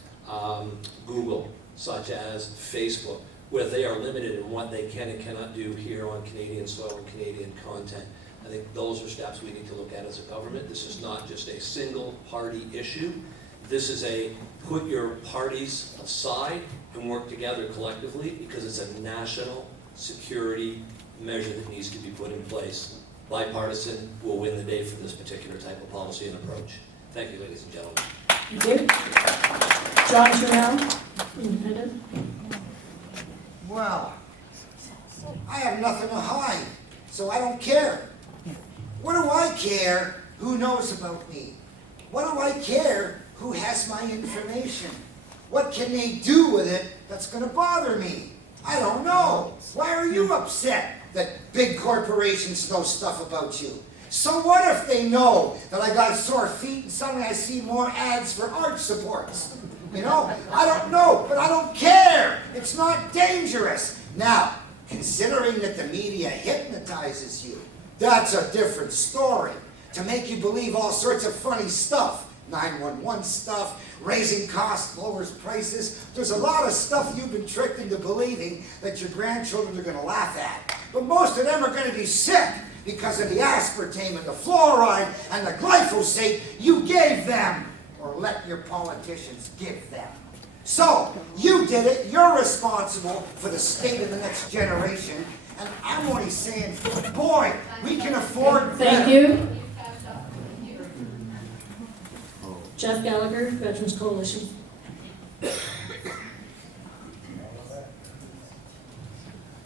Google, such as Facebook, where they are limited in what they can and cannot do here on Canadian soil and Canadian content. I think those are steps we need to look at as a government. This is not just a single party issue. This is a put your parties aside and work together collectively because it's a national security measure that needs to be put in place. Bipartisan will win the day for this particular type of policy and approach. Thank you, ladies and gentlemen. Thank you. John Turrell, Independent. Well, I have nothing to hide, so I don't care. What do I care who knows about me? What do I care who has my information? What can they do with it that's going to bother me? I don't know. Why are you upset that big corporations know stuff about you? So what if they know that I got sore feet and suddenly I see more ads for arch supports? You know, I don't know, but I don't care. It's not dangerous. Now, considering that the media hypnotizes you, that's a different story. To make you believe all sorts of funny stuff, 911 stuff, raising costs, lowers prices. There's a lot of stuff you've been tricked into believing that your grandchildren are going to laugh at. But most of them are going to be sick because of the aspartame and the fluoride and the glyphosate you gave them, or let your politicians give them. So, you did it, you're responsible for the state of the next generation, and I'm only saying, boy, we can afford Thank better. you. Jeff Gallagher, Veterans Coalition.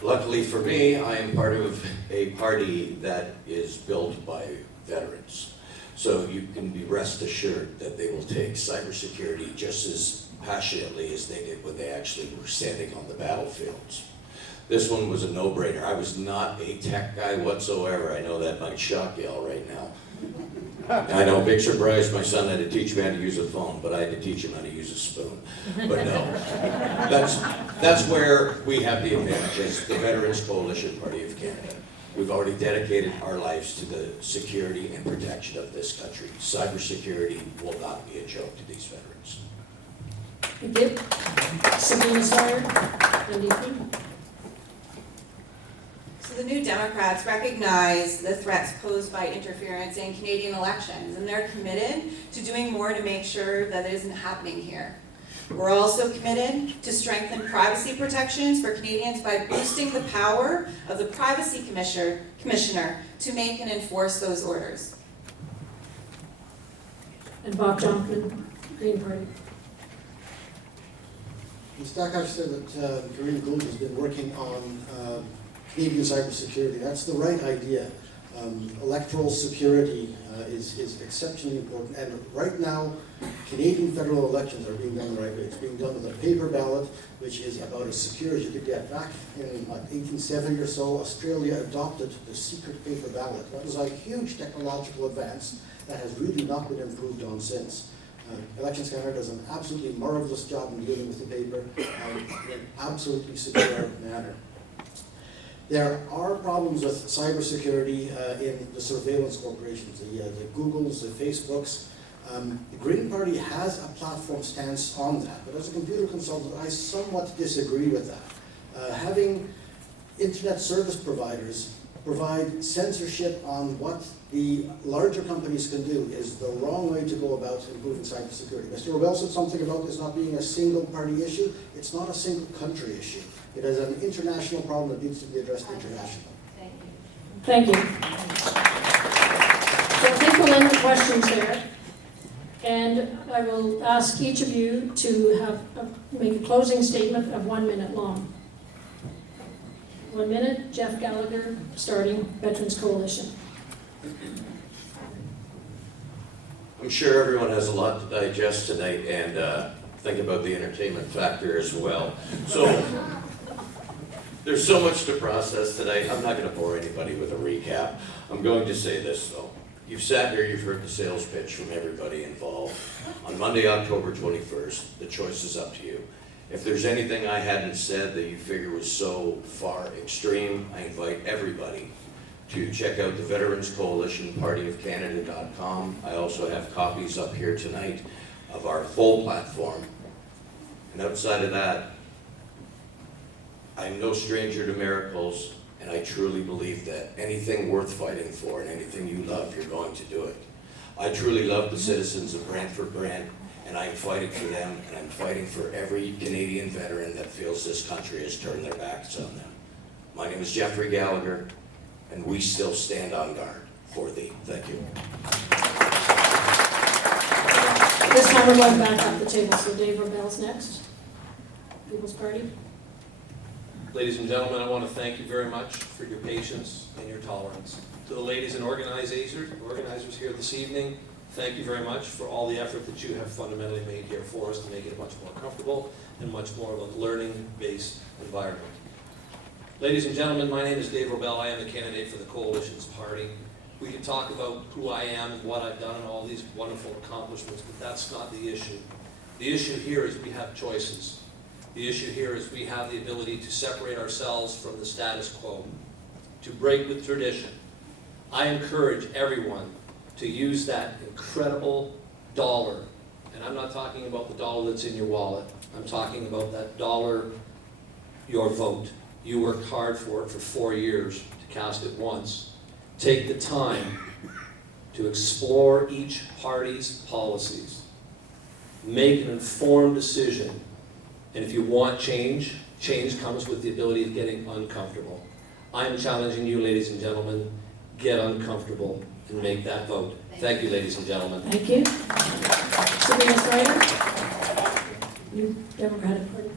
Luckily for me, I am part of a party that is built by veterans. So you can be rest assured that they will take cybersecurity just as passionately as they did when they actually were standing on the battlefields. This one was a no-brainer. I was not a tech guy whatsoever. I know that might shock you all right now. I know, big surprise, my son had to teach me how to use a phone, but I had to teach him how to use a spoon. But no, that's where we have the advantage as the Veterans Coalition Party of Canada. We've already dedicated our lives to the security and protection of this country. Cybersecurity will not be a joke to these veterans. Thank you. Sabina Sawyer, NDP. So the New Democrats recognize the threats posed by interference in Canadian elections, and they're committed to doing more to make sure that it isn't happening here. We're also committed to strengthen privacy protections for Canadians by boosting the power of the Privacy Commissioner to make and enforce those orders. And Bob Johnson, Green Party. Ms. Dakash said that Green Group has been working on Canadian cybersecurity. That's the right idea. Electoral security is exceptionally important, and right now Canadian federal elections are being done the right way. It's being done with a paper ballot, which is about as secure as you could get. Back in 1870 or so, Australia adopted the secret paper ballot. That was a huge technological advance that has really not been improved on since. Elections Canada does an absolutely marvelous job in dealing with the paper in an absolutely secure manner. There are problems with cybersecurity in the surveillance corporations, the Googles, the Facebooks. The Green Party has a platform stance on that, but as a computer consultant, I somewhat disagree with that. Having internet service providers provide censorship on what the larger companies can do is the wrong way to go about improving cybersecurity. Mr. Rebell said something about this not being a single party issue. It's not a single country issue. It is an international problem that needs to be addressed internationally. Thank you. So I think we'll end the questions there. And I will ask each of you to make a closing statement of 1 minute long. 1 minute, Jeff Gallagher, starting Veterans Coalition. I'm sure everyone has a lot to digest tonight and think about the entertainment factor as well. So there's so much to process today. I'm not going to bore anybody with a recap. I'm going to say this though. You've sat here, you've heard the sales pitch from everybody involved. On Monday, October 21st, the choice is up to you. If there's anything I hadn't said that you figure was so far extreme, I invite everybody to check out the Veterans Coalition partyofcanada.com. I also have copies up here tonight of our full platform. And outside of that, I'm no stranger to miracles, and I truly believe that anything worth fighting for and anything you love, you're going to do it. I truly love the citizens of Brantford Brant, and I'm fighting for them, and I'm fighting for every Canadian veteran that feels this country has turned their backs on them. My name is Jeffrey Gallagher, and we still stand on guard for thee. Thank you. This time we're going back up the table, so Dave Rebell's next. People's Party. Ladies and gentlemen, I want to thank you very much for your patience and your tolerance. To the ladies and organizers here this evening, thank you very much for all the effort that you have fundamentally made here for us to make it a much more comfortable and much more of a learning-based environment. Ladies and gentlemen, my name is Dave Rebell. I am the candidate for the Coalition's party. We can talk about who I am and what I've done and all these wonderful accomplishments, but that's not the issue. The issue here is we have choices. The issue here is we have the ability to separate ourselves from the status quo, to break with tradition. I encourage everyone to use that incredible dollar, and I'm not talking about the dollar that's in your wallet. I'm talking about that dollar, your vote. You worked hard for it for 4 years to cast it once. Take the time to explore each party's policies. Make an informed decision. And if you want change, change comes with the ability of getting uncomfortable. I'm challenging you, ladies and gentlemen, get uncomfortable and make that vote. Thank you, ladies and gentlemen. Thank you. Sabrina Snyder, New Democratic Party.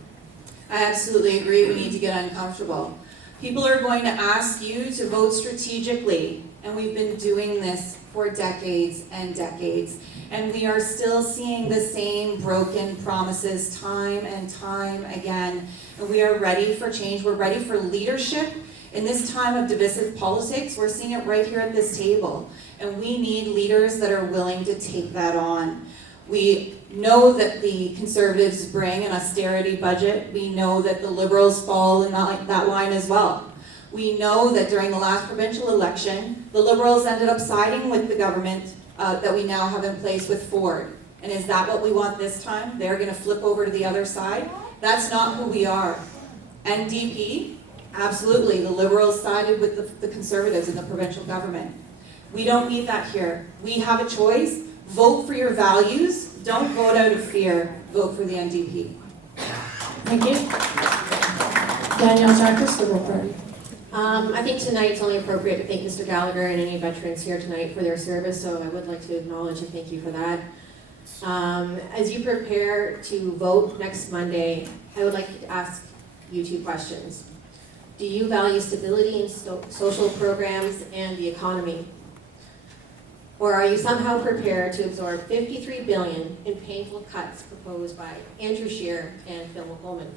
I absolutely agree, we need to get uncomfortable. People are going to ask you to vote strategically, and we've been doing this for decades and decades. And we are still seeing the same broken promises time and time again. And we are ready for change, we're ready for leadership. In this time of divisive politics, we're seeing it right here at this table. And we need leaders that are willing to take that on. We know that the Conservatives bring an austerity budget. We know that the Liberals fall in that line as well. We know that during the last provincial election, the Liberals ended up siding with the government that we now have in place with Ford. And is that what we want this time? They're going to flip over to the other side? That's not who we are. NDP, absolutely. The Liberals sided with the Conservatives in the provincial government. We don't need that here. We have a choice. Vote for your values. Don't vote out of fear. Vote for the NDP. Thank you. Danielle Zarkis, Liberal Party. I think tonight it's only appropriate to thank Mr. Gallagher and any veterans here tonight for their service, so I would like to acknowledge and thank you for that. As you prepare to vote next Monday, I would like to ask you 2 questions. Do you value stability in social programs and the economy? Or are you somehow prepared to absorb $53 billion in painful cuts proposed by Andrew Scheer and Phil McColman?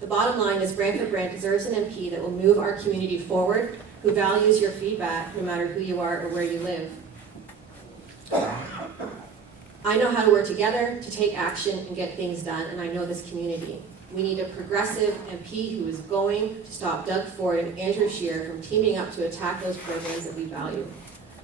The bottom line is Brantford Brant deserves an MP that will move our community forward, who values your feedback no matter who you are or where you live. I know how to work together to take action and get things done, and I know this community. We need a progressive MP who is going to stop Doug Ford and Andrew Scheer from teaming up to attack those programs that we value.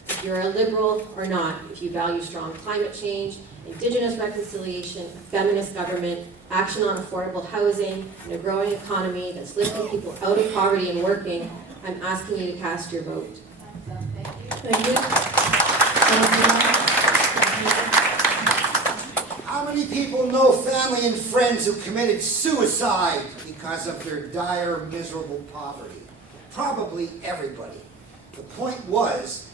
If you're a liberal or not, if you value strong climate change, Indigenous reconciliation, a feminist government, action on affordable housing, and a growing economy that's lifting people out of poverty and working, I'm asking you to cast your vote. Thank you. How many people know family and friends who committed suicide because of their dire, miserable poverty? Probably everybody. The point was,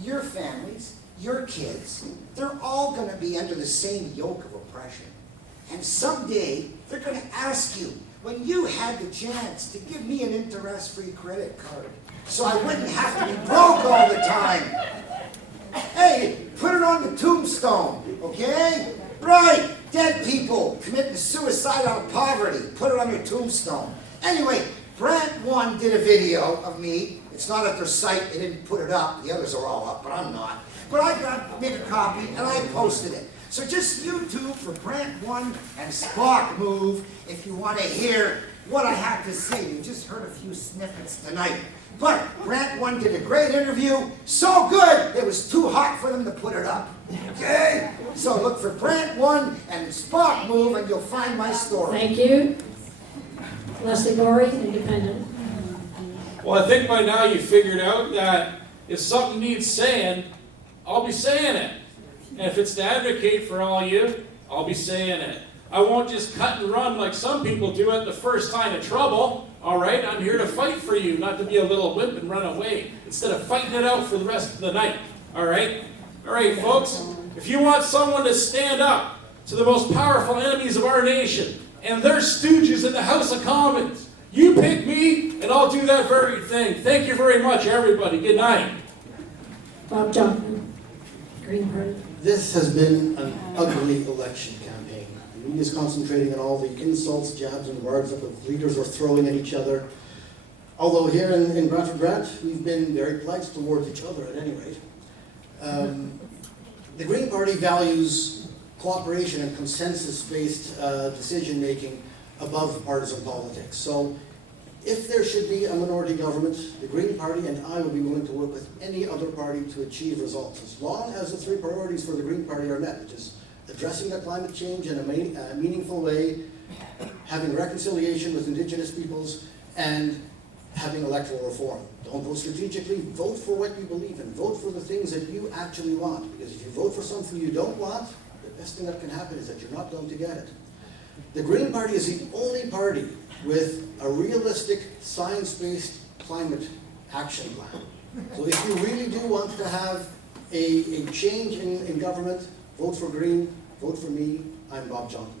your families, your kids, they're all going to be under the same yoke of oppression. And someday, they're going to ask you, when you had the chance to give me an interest-free credit card, so I wouldn't have to be broke all the time. Hey, put it on the tombstone, okay? Right, dead people committing suicide out of poverty. Put it on your tombstone. Anyway, Brant One did a video of me. It's not at their site, they didn't put it up. The others are all up, but I'm not. But I made a copy and I posted it. So just YouTube for Brant One and Spock Move if you want to hear what I have to say. You just heard a few snippets tonight. But Brant One did a great interview, so good it was too hot for them to put it up. Okay? So look for Brant One and Spock Move and you'll find my story. Thank you. Leslie Gorey, Independent. Well, I think by now you figured out that if something needs saying, I'll be saying it. And if it's to advocate for all you, I'll be saying it. I won't just cut and run like some people do at the first sign of trouble. All right, I'm here to fight for you, not to be a little wimp and run away, instead of fighting it out for the rest of the night. All right, folks, if you want someone to stand up to the most powerful enemies of our nation and their stooges in the House of Commons, you pick me and I'll do that very thing. Thank you very much, everybody. Good night. Bob Johnson, Green Party. This has been an ugly election campaign. The media is concentrating on all the insults, jabs, and words that the leaders are throwing at each other. Although here in Brantford Grant, we've been very polite towards each other at any rate. The Green Party values cooperation and consensus-based decision-making above partisan politics. So if there should be a minority government, the Green Party and I will be willing to work with any other party to achieve results, as long as the three priorities for the Green Party are met, which is addressing the climate change in a meaningful way, having reconciliation with Indigenous peoples, and having electoral reform. Don't vote strategically, vote for what you believe in. Vote for the things that you actually want, because if you vote for something you don't want, the best thing that can happen is that you're not going to get it. The Green Party is the only party with a realistic, science-based climate action plan. So if you really do want to have a change in government, vote for Green, vote for me. I'm Bob Johnson.